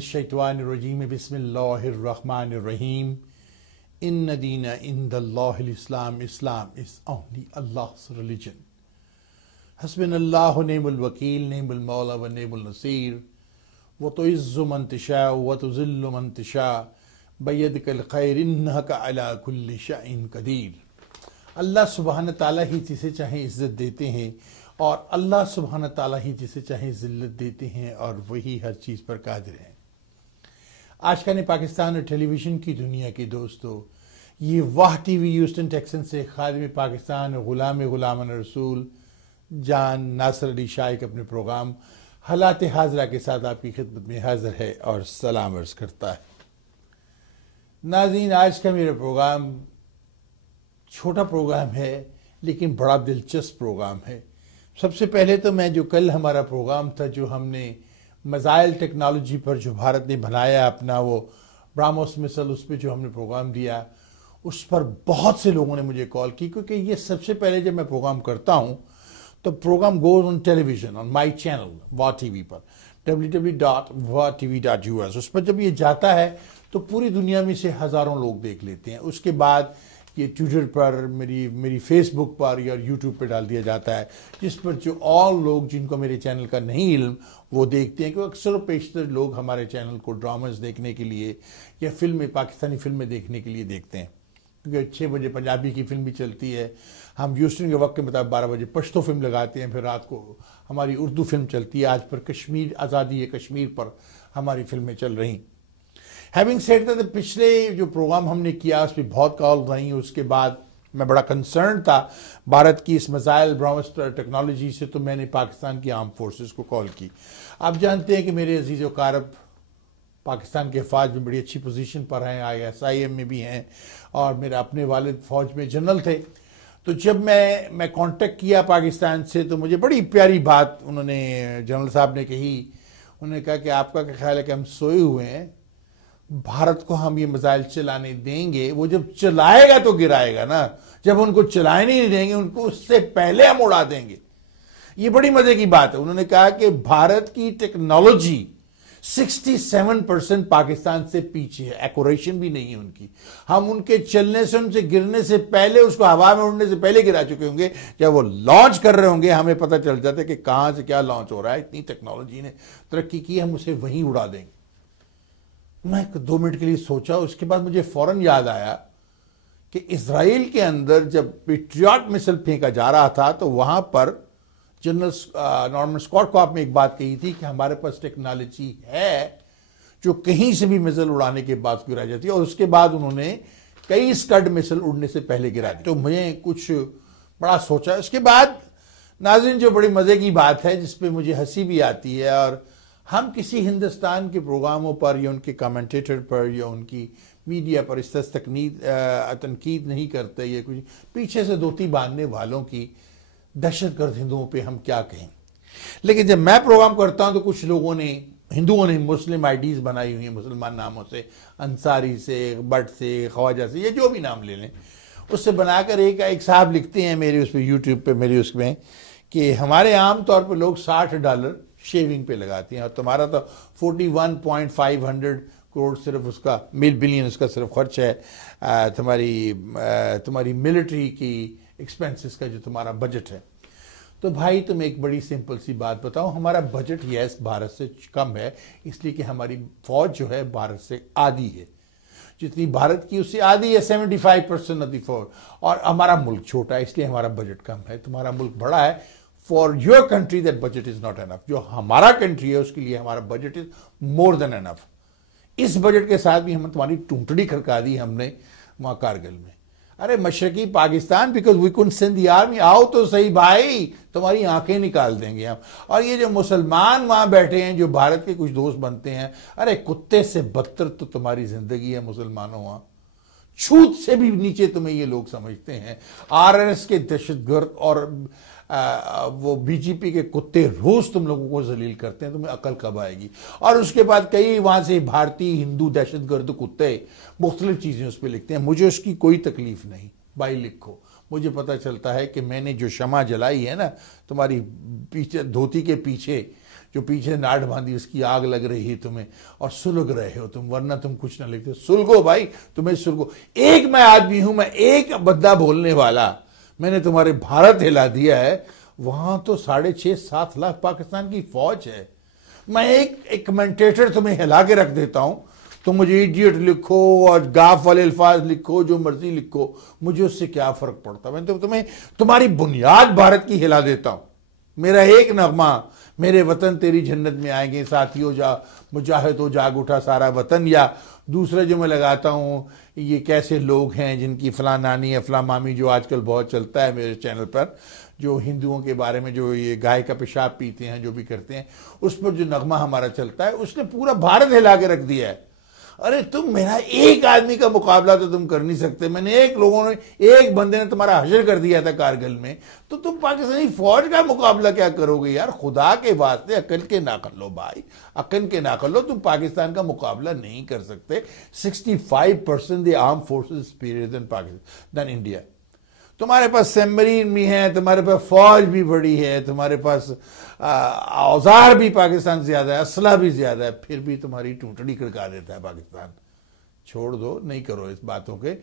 मिनश्शैतानिर्रजीम बिस्मिल्लाहिर्रहमानिर्रहीम इन्न दीना इंदल्लाहिल इस्लाम Islam is only अल्लाह's religion हस्बुनल्लाहु निअमल वकील निअमल मौला व निअमल नसीर व तुइज़्ज़ु मन तशा व तुज़िल्लु मन तशा बियदिकल खैर इन्नका अला कुल्लि शैइन कदीर। अल्लाह सुब्हान ताला ही जिसे चाहे इज़्ज़त देते हैं और अल्लाह सुब्हान ताला ही जिसे चाहे ज़िल्लत देते हैं और वही हर चीज़ पर कादिर हैं। आज का ने पाकिस्तान और टेलीविज़न की दुनिया के दोस्तों, ये वाह टीवी ह्यूस्टन टेक्सन से खादिम पाकिस्तान गुलाम रसूल जान नासिर अली शाइक अपने प्रोग्राम हालात हाजरा के साथ आपकी खिदमत में हाजिर है और सलाम अर्ज़ करता है। नाज़रीन, आज का मेरा प्रोग्राम छोटा प्रोग्राम है लेकिन बड़ा दिलचस्प प्रोग्राम है। सबसे पहले तो मैं जो कल हमारा प्रोग्राम था, जो हमने मिसाइल टेक्नोलॉजी पर जो भारत ने बनाया अपना वो ब्रह्मोस मिसाइल, उस पर जो हमने प्रोग्राम दिया, उस पर बहुत से लोगों ने मुझे कॉल की, क्योंकि ये सबसे पहले जब मैं प्रोग्राम करता हूँ तो program goes on television on my channel Wah TV पर www.wahtv.us। उस पर जब ये जाता है तो पूरी दुनिया में से हज़ारों लोग देख लेते हैं। उसके बाद ये ट्विटर पर, मेरी फेसबुक पर या यूट्यूब पर डाल दिया जाता है, जिस पर जो और लोग जिनको मेरे चैनल का नहीं इल्म वो देखते हैं। क्योंकि अक्सर पेशतर लोग हमारे चैनल को ड्रामास देखने के लिए या फिल्में, पाकिस्तानी फिल्में देखने के लिए देखते हैं, क्योंकि 6 बजे पंजाबी की फिल्म भी चलती है। हम ह्यूस्टन के वक्त के मुताबिक 12 बजे पश्तो फिल्म लगाते हैं, फिर रात को हमारी उर्दू फिल्म चलती है। आज पर कश्मीर आज़ादी है कश्मीर पर हमारी फिल्में चल रही। हैविंग सेड दैट, पिछले जो प्रोग्राम हमने किया उसमें बहुत कॉल रही। उसके बाद मैं बड़ा कंसर्न था भारत की इस मिसाइल ब्रह्मोस टेक्नोलॉजी से, तो मैंने पाकिस्तान की आर्म फोर्सेस को कॉल की। आप जानते हैं कि मेरे अजीज़ व कारब पाकिस्तान के फ़ौज में बड़ी अच्छी पोजीशन पर हैं, ISIM में भी हैं, और मेरे अपने वालिद फ़ौज में जनरल थे। तो जब मैं कांटेक्ट किया पाकिस्तान से, तो मुझे बड़ी प्यारी बात उन्होंने, जनरल साहब ने कही। उन्होंने कहा कि आपका क्या ख्याल है कि हम सोए हुए हैं, भारत को हम ये मिसाइल चलाने देंगे, वो जब चलाएगा तो गिराएगा ना, जब उनको चलाने नहीं देंगे उनको उससे पहले हम उड़ा देंगे। ये बड़ी मजे की बात है। उन्होंने कहा कि भारत की टेक्नोलॉजी 67% पाकिस्तान से पीछे है, एक्यूरेशन भी नहीं है उनकी। हम उनके चलने से, उनसे गिरने से पहले, उसको हवा में उड़ने से पहले गिरा चुके होंगे। जब वो लॉन्च कर रहे होंगे हमें पता चल जाता है कि कहां से क्या लॉन्च हो रहा है। इतनी टेक्नोलॉजी ने तरक्की की, हम उसे वहीं उड़ा देंगे। मैं 2 मिनट के लिए सोचा, उसके बाद मुझे फौरन याद आया कि इजराइल के अंदर जब पेट्रियट मिसाइल फेंका जा रहा था, तो वहां पर जनरल नॉर्मन स्कॉटक्रॉफ्ट ने एक बात कही थी कि हमारे पास टेक्नोलॉजी है जो कहीं से भी मिसाइल उड़ाने के बाद गिरा जाती है, और उसके बाद उन्होंने कई स्कड मिसाइल उड़ने से पहले गिरा दी। तो मुझे कुछ बड़ा सोचा। उसके बाद नाज़रीन, जो बड़ी मजे की बात है जिसपे मुझे हंसी भी आती है, और हम किसी हिंदुस्तान के प्रोग्रामों पर या उनके कमेंटेटर पर या उनकी मीडिया पर इस तरह तनकीद नहीं करते, या कुछ पीछे से धोती बांधने वालों की दहशतगर्द हिंदुओं पे हम क्या कहें। लेकिन जब मैं प्रोग्राम करता हूं तो कुछ लोगों ने, हिंदुओं ने मुस्लिम आईडीज बनाई हुई हैं मुसलमान नामों से, अंसारी से, भट्ट से, ख्वाजा से, ये जो भी नाम ले लें, उससे बनाकर एक साहब लिखते हैं मेरे उस पर यूट्यूब पे, मेरे उसमें, कि हमारे आम तौर पर लोग $60 शेविंग पे लगाते हैं, और तुम्हारा तो 41.500 करोड़ सिर्फ उसका बिलियन उसका सिर्फ खर्च है तुम्हारी मिलिट्री की एक्सपेंसेस का, जो तुम्हारा बजट है। तो भाई तुम एक बड़ी सिंपल सी बात बताओ, हमारा बजट यस भारत से कम है, इसलिए कि हमारी फौज जो है भारत से आधी है, जितनी भारत की उससे आधी है, 75% ऑफ द फौज, और हमारा मुल्क छोटा है इसलिए हमारा बजट कम है। तुम्हारा मुल्क बड़ा है, for your country that budget is not enough. जो हमारा कंट्री है उसके लिए हमारा budget is more than enough. इस बजट के साथ भी हम तुम्हारी टूंटड़ी खड़का दी हमने वहां कारगिल में। अरे मशरकी Pakistan, because we couldn't send the army, आओ तो सही भाई, तुम्हारी आंखें निकाल देंगे हम। और ये जो मुसलमान वहां बैठे हैं, जो भारत के कुछ दोस्त बनते हैं, अरे कुत्ते से बदतर तो तुम्हारी जिंदगी है मुसलमानों। वहां छूत से भी नीचे तुम्हें ये लोग समझते हैं। RNS के दहशतगर्द और वो बीजेपी के कुत्ते रोज तुम लोगों को जलील करते हैं, तुम्हें अकल कब आएगी। और उसके बाद कई वहां से भारतीय हिंदू दहशतगर्द कुत्ते मुख्तलिफ चीजें उस पर लिखते हैं। मुझे उसकी कोई तकलीफ नहीं भाई, लिखो। मुझे पता चलता है कि मैंने जो शमा जलाई है ना तुम्हारी पीछे धोती के पीछे, जो पीछे नाड़ बांधी उसकी आग लग रही है तुम्हें और सुलग रहे हो तुम, वरना तुम कुछ ना लिखते। सुलगो भाई, तुम्हें सुलगो। एक मैं आदमी हूं, मैं एक बद्दा बोलने वाला, मैंने तुम्हारे भारत हिला दिया है। वहां तो 6.5-7 लाख पाकिस्तान की फौज है। मैं एक कमेंटेटर तुम्हें हिला के रख देता हूं, तुम मुझे इडियट लिखो और गाफ वाले अल्फाज लिखो, जो मर्जी लिखो, मुझे उससे क्या फर्क पड़ता। मैं तो तुम्हें तुम्हारी बुनियाद भारत की हिला देता हूं। मेरा एक नगमा, मेरे वतन तेरी जन्नत में आएंगे, साथियों जा मुजाहिदो जाग उठा सारा वतन, या दूसरा जो मैं लगाता हूं, ये कैसे लोग हैं जिनकी फलां नानी है फलां मामी, जो आजकल बहुत चलता है मेरे चैनल पर, जो हिंदुओं के बारे में जो ये गाय का पेशाब पीते हैं, जो भी करते हैं, उस पर जो नगमा हमारा चलता है, उसने पूरा भारत हिला के रख दिया है। अरे तुम, मेरा एक आदमी का मुकाबला तो तुम कर नहीं सकते। मैंने एक बंदे ने तुम्हारा हशर कर दिया था कारगिल में, तो तुम पाकिस्तानी फौज का मुकाबला क्या करोगे यार? खुदा के वास्ते अकल के ना कर लो भाई, अकल के ना कर लो। तुम पाकिस्तान का मुकाबला नहीं कर सकते। 65% the arm forces superior than Pakistan, then India. तुम्हारे पास सबमरीन भी है, तुम्हारे पास फौज भी बड़ी है, तुम्हारे पास औजार भी पाकिस्तान से ज्यादा है, असला भी ज्यादा है, फिर भी तुम्हारी टूटड़ी खड़का देता है पाकिस्तान। छोड़ दो, नहीं करो इस बातों के।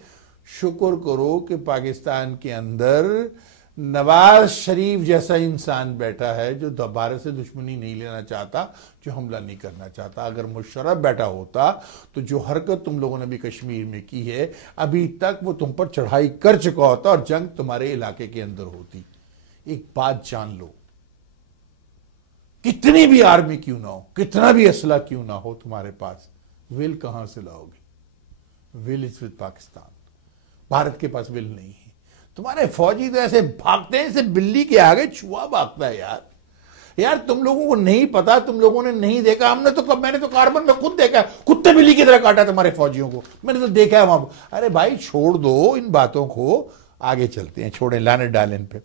शुक्र करो कि पाकिस्तान के अंदर नवाज शरीफ जैसा इंसान बैठा है जो भारत से दुश्मनी नहीं लेना चाहता, जो हमला नहीं करना चाहता। अगर मुशर्रफ बैठा होता तो जो हरकत तुम लोगों ने भी कश्मीर में की है, अभी तक वो तुम पर चढ़ाई कर चुका होता और जंग तुम्हारे इलाके के अंदर होती। एक बात जान लो, कितनी भी आर्मी क्यों ना हो, कितना भी असला क्यों ना हो तुम्हारे पास, विल कहां से लाओगे? Will is with Pakistan. Bharat के पास विल नहीं है। तुम्हारे फौजी तो ऐसे भागते हैं, जैसे बिल्ली के आगे चूहा भागता है यार तुम लोगों को नहीं पता, तुम लोगों ने नहीं देखा। मैंने तो कार्बन में खुद देखा, कुत्ते बिल्ली की तरह काटा तुम्हारे फौजियों को, मैंने तो देखा है वहां। अरे भाई छोड़ दो इन बातों को, आगे चलते हैं, छोड़े लाने डालें पे।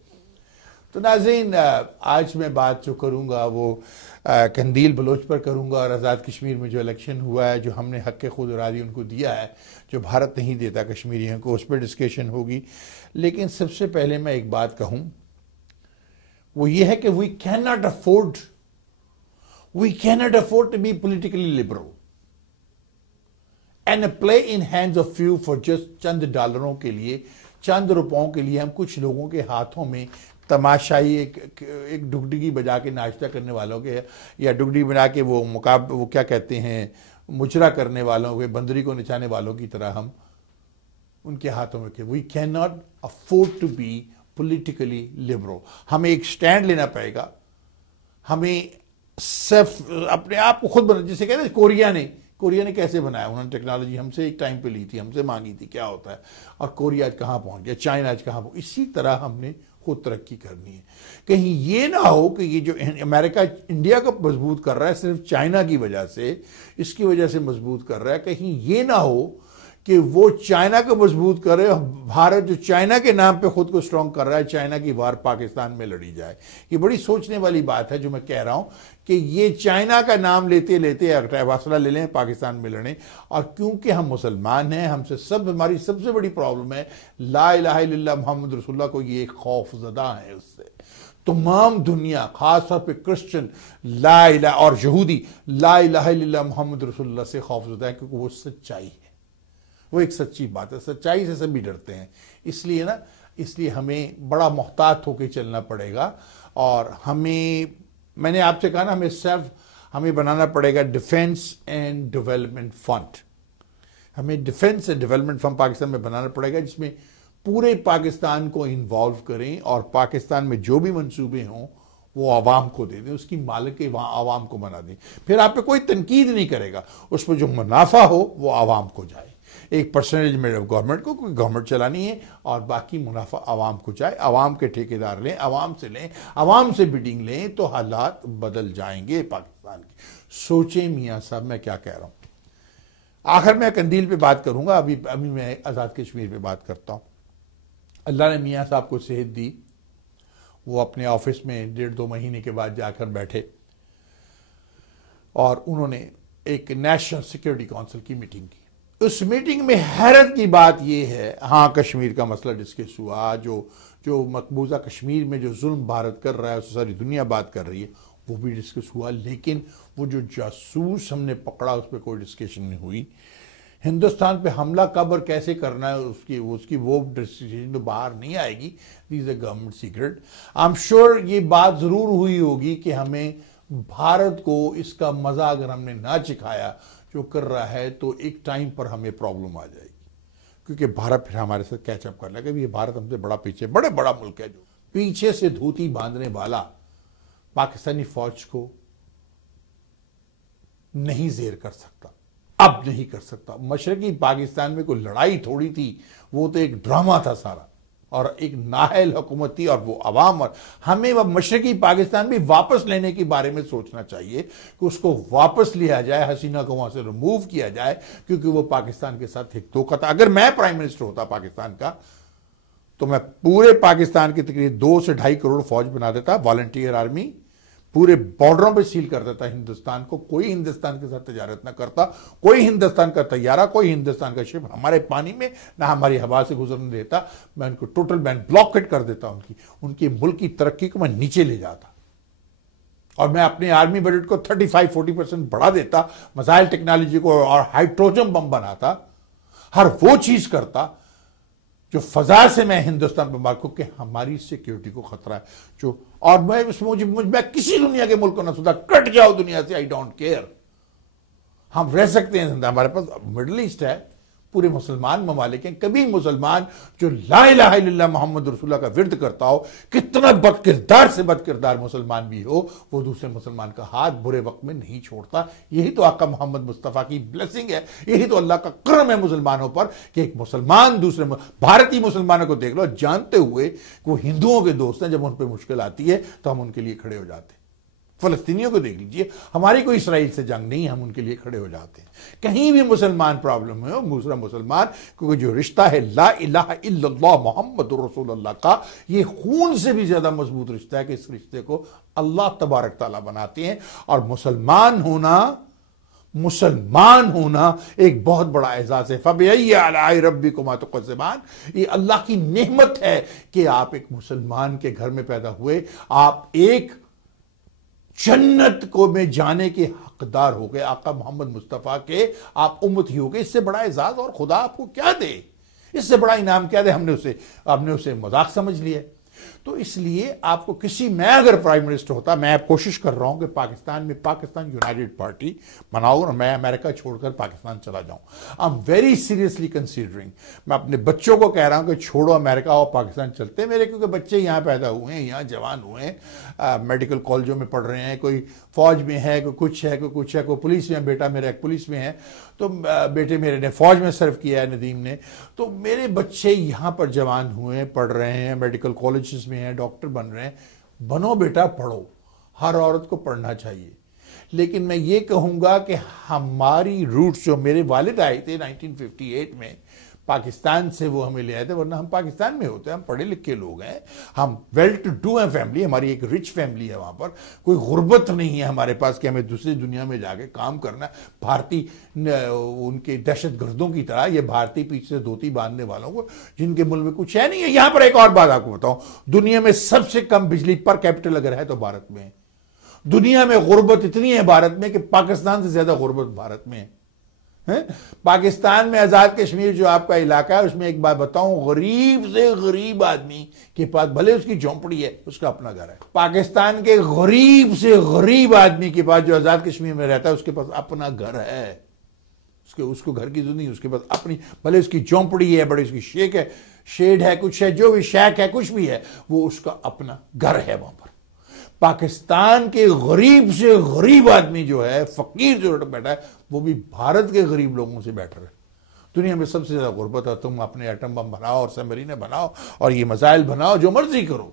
तो नाज़रीन, आज मैं बात जो करूंगा वो कंदील बलोच पर करूंगा, और आज़ाद कश्मीर में जो इलेक्शन हुआ है, जो हमने हक खुद इरादी उनको दिया है, जो भारत नहीं देता कश्मीरियों को, उस पर डिस्कशन होगी। लेकिन सबसे पहले मैं एक बात कहूं, वो ये है कि we can not afford to be politically liberal and play in hands of few for just चंद डॉलरों के लिए, चंद रुपयों के लिए हम कुछ लोगों के हाथों में तमाशाई एक डुगडुगी बजा के नाश्ता करने वालों के, या डुगडुगी बजा के वो क्या कहते हैं, मुजरा करने वालों के, बंदरी को नचाने वालों की तरह हम उनके हाथों में के। We can not afford to be politically liberal. हमें एक स्टैंड लेना पड़ेगा। हमें सिर्फ अपने आप को खुद बना, जिसे कहते हैं कोरिया ने कैसे बनाया? उन्होंने टेक्नोलॉजी हमसे एक टाइम पे ली थी, हमसे मांगी थी, क्या होता है, और कोरिया आज कहां पहुंच गया, चाइना आज कहां पहुंच। इसी तरह हमने खुद तरक्की करनी है। कहीं ये ना हो कि ये जो अमेरिका इंडिया को मजबूत कर रहा है सिर्फ चाइना की वजह से, इसकी वजह से मजबूत कर रहा है, कहीं ये ना हो कि वो चाइना को मजबूत करे, भारत जो चाइना के नाम पे खुद को स्ट्रांग कर रहा है, चाइना की वार पाकिस्तान में लड़ी जाए। ये बड़ी सोचने वाली बात है जो मैं कह रहा हूं कि ये चाइना का नाम लेते लेते हौसला ले लें पाकिस्तान में लड़ें। और क्योंकि हम मुसलमान हैं, हमारी सबसे बड़ी प्रॉब्लम है ला इलाहा इल्लल्लाह मोहम्मद रसूलुल्लाह को, ये एक खौफजदा है उससे। तमाम दुनिया, खासतौर पे क्रिश्चियन ला इलाहा और यहूदी ला इलाहा इल्लल्लाह मोहम्मद रसूलुल्लाह से खौफजदा है, क्योंकि वो सच्चाई है, वो एक सच्ची बात है। सच्चाई से सभी डरते हैं, इसलिए हमें बड़ा मोहतात होकर चलना पड़ेगा। और मैंने आपसे कहा ना, हमें बनाना पड़ेगा डिफेंस एंड डेवलपमेंट फंड। हमें defence and development fund Pakistan में बनाना पड़ेगा, जिसमें पूरे पाकिस्तान को इन्वॉल्व करें, और पाकिस्तान में जो भी मंसूबे हों वो आवाम को दे दें, उसकी मालिक वहां आवाम को बना दें। फिर आप पे कोई तनकीद नहीं करेगा, उस पर जो मुनाफा हो वो आवाम को जाए। एक परसेंटेज में गवर्नमेंट को, कोई गवर्नमेंट चलानी है, और बाकी मुनाफा आवाम को जाए। आवाम के ठेकेदार लें, आवाम से लें, आवाम से बिडिंग लें, तो हालात बदल जाएंगे पाकिस्तान के। सोचें मियाँ साहब मैं क्या कह रहा हूं। आखिर मैं कंदील पे बात करूंगा, अभी मैं आज़ाद कश्मीर पे बात करता हूं। अल्लाह ने मियाँ साहब को सेहत दी, वो अपने ऑफिस में 1.5-2 महीने के बाद जाकर बैठे, और उन्होंने एक नेशनल सिक्योरिटी काउंसिल की मीटिंग की। उस मीटिंग में हैरत की बात यह है, हाँ कश्मीर का मसला डिस्कस हुआ, जो मकबूजा कश्मीर में जो जुल्म भारत कर रहा है, उससे सारी दुनिया बात कर रही है, वो भी डिस्कस हुआ, लेकिन वो जो जासूस हमने पकड़ा उस पर कोई डिस्कशन नहीं हुई। हिंदुस्तान पे हमला कब और कैसे करना है उसकी वो डिसीजन तो बाहर नहीं आएगी, these a government secret. I am sure ये बात जरूर हुई होगी कि हमें भारत को इसका मजा अगर हमने ना चिखाया जो कर रहा है तो एक टाइम पर हमें प्रॉब्लम आ जाएगी, क्योंकि भारत फिर हमारे साथ कैचअप कर लेगा। ये भारत हमसे बड़ा पीछे, बड़ा मुल्क है जो पीछे से धोती बांधने वाला पाकिस्तानी फौज को नहीं जेर कर सकता, अब नहीं कर सकता। मशरकी पाकिस्तान में कोई लड़ाई थोड़ी थी, वो तो एक ड्रामा था सारा, और एक नाहल हुकूमत थी, और वो अवाम, और हमें अब मशरकी पाकिस्तान भी वापस लेने के बारे में सोचना चाहिए कि उसको वापस लिया जाए, हसीना को वहां से रिमूव किया जाए, क्योंकि वो पाकिस्तान के साथ एक धोखा था। अगर मैं प्राइम मिनिस्टर होता पाकिस्तान का तो मैं पूरे पाकिस्तान की तकरीबन 2 से 2.5 करोड़ फौज बना देता, वॉलंटियर आर्मी, पूरे बॉर्डरों पे सील कर देता हिंदुस्तान को। कोई हिंदुस्तान के साथ तजारत ना करता, कोई हिंदुस्तान का तैयारा, कोई हिंदुस्तान का शिप हमारे पानी में ना हमारी हवा से गुजरने देता। मैं उनको टोटल ब्लॉकेट कर देता, उनकी मुल्क की तरक्की को मैं नीचे ले जाता, और मैं अपने आर्मी बजट को 35-40% बढ़ा देता, मिसाइल टेक्नोलॉजी को और हाइड्रोजन बम बनाता, हर वो चीज करता जो फजा से मैं हिंदुस्तान पर मार, क्योंकि हमारी सिक्योरिटी को खतरा है। जो और मैं किसी दुनिया के मुल्क को ना सुधा, कट जाओ दुनिया से, आई डोंट केयर। हम रह सकते हैं, हमारे पास मिडिल ईस्ट है, पूरे मुसलमान ममालिक हैं। कभी मुसलमान जो ला इलाहा इल्लल्लाह मोहम्मद रसूलुल्लाह का विर्द करता हो, कितना बदकिरदार से बदकिरदार मुसलमान भी हो, वो दूसरे मुसलमान का हाथ बुरे वक्त में नहीं छोड़ता। यही तो आका मोहम्मद मुस्तफ़ा की ब्लेसिंग है, यही तो अल्लाह का करम है मुसलमानों पर कि एक मुसलमान दूसरे भारतीय मुसलमानों को देख लो, जानते हुए कि वो हिंदुओं के दोस्त हैं, जब उन पर मुश्किल आती है तो हम उनके लिए खड़े हो जाते हैं। फलस्तीनियों को देख लीजिए, हमारी कोई इसराइल से जंग नहीं, हम उनके लिए खड़े हो जाते हैं। कहीं भी मुसलमान प्रॉब्लम हो, दूसरा मुसलमान, क्योंकि जो रिश्ता है ला इलाहा इल्लल्लाह मोहम्मदुर रसूलुल्लाह का, ये खून से भी ज्यादा मजबूत रिश्ता है कि इस रिश्ते को अल्लाह तबारक ताला बनाते हैं। और मुसलमान होना एक बहुत बड़ा एजाज है। फबिअय्यि आलाइ रब्बिकुमा तुकज़्ज़िबान, ये अल्लाह की नेमत है कि आप एक मुसलमान के घर में पैदा हुए, आप एक जन्नत को में जाने के हकदार हो गए, आका मोहम्मद मुस्तफ़ा के आप उम्मती हो गए। इससे बड़ा एजाज और खुदा आपको क्या दे, इससे बड़ा इनाम क्या दे। आपने उसे मजाक समझ लिया। तो इसलिए आपको मैं अगर प्राइम मिनिस्टर होता, मैं कोशिश कर रहा हूं कि पाकिस्तान यूनाइटेड पार्टी बनाऊं और मैं अमेरिका छोड़कर पाकिस्तान चला जाऊं। I am very seriously considering. मैं अपने बच्चों को कह रहा हूं कि छोड़ो अमेरिका और पाकिस्तान चलते हैं मेरे, क्योंकि बच्चे यहां पैदा हुए हैं, यहां जवान हुए हैं, मेडिकल कॉलेजों में पढ़ रहे हैं, कोई फौज में है, कोई कुछ है, कोई पुलिस में, बेटा मेरा एक पुलिस में है, तो बेटे मेरे ने फौज में सर्व किया है, नदीम ने। तो मेरे बच्चे यहां पर जवान हुए, पढ़ रहे हैं, मेडिकल कॉलेजेस में हैं, डॉक्टर बन रहे हैं। बनो बेटा, पढ़ो, हर औरत को पढ़ना चाहिए। लेकिन मैं ये कहूंगा कि हमारी रूट्स, जो मेरे वालिद आए थे 1958 में पाकिस्तान से, वो हमें ले आए थे, वरना हम पाकिस्तान में होते हैं। हम पढ़े लिखे लोग हैं, हम वेल टू डू हैं फैमिली, हमारी एक रिच फैमिली है, वहां पर कोई गुर्बत नहीं है हमारे पास कि हमें दूसरी दुनिया में जाके काम करना। भारतीय उनके दहशत गर्दों की तरह, ये भारतीय पीछे से धोती बांधने वालों को, जिनके मुल्क में कुछ है नहीं है। यहां पर एक और बात आपको बताऊं, दुनिया में सबसे कम बिजली पर कैपिटल अगर है तो भारत में है। दुनिया में गुर्बत इतनी है भारत में कि पाकिस्तान से ज्यादा गुर्बत भारत में है। पाकिस्तान में आजाद कश्मीर जो आपका इलाका है, उसमें एक बात बताऊं, गरीब से गरीब आदमी के पास, भले उसकी झोंपड़ी है, उसका अपना घर है। पाकिस्तान के गरीब से गरीब आदमी के पास, जो आजाद कश्मीर में रहता है, उसके पास अपना घर है। उसको घर की जिंदगी, उसके पास अपनी, भले उसकी झोंपड़ी है, बड़ी उसकी शेड है, कुछ है, जो भी शैक है, कुछ भी है, वो उसका अपना घर है वहां पर। पाकिस्तान के गरीब से गरीब आदमी जो है, फकीर जो बैठा है, वो भी भारत के गरीब लोगों से बेटर है। दुनिया में सबसे ज्यादा गुर्बत है। तुम अपने एटम बम बनाओ और सबमरीने बनाओ और ये मिसाइल बनाओ, जो मर्जी करो,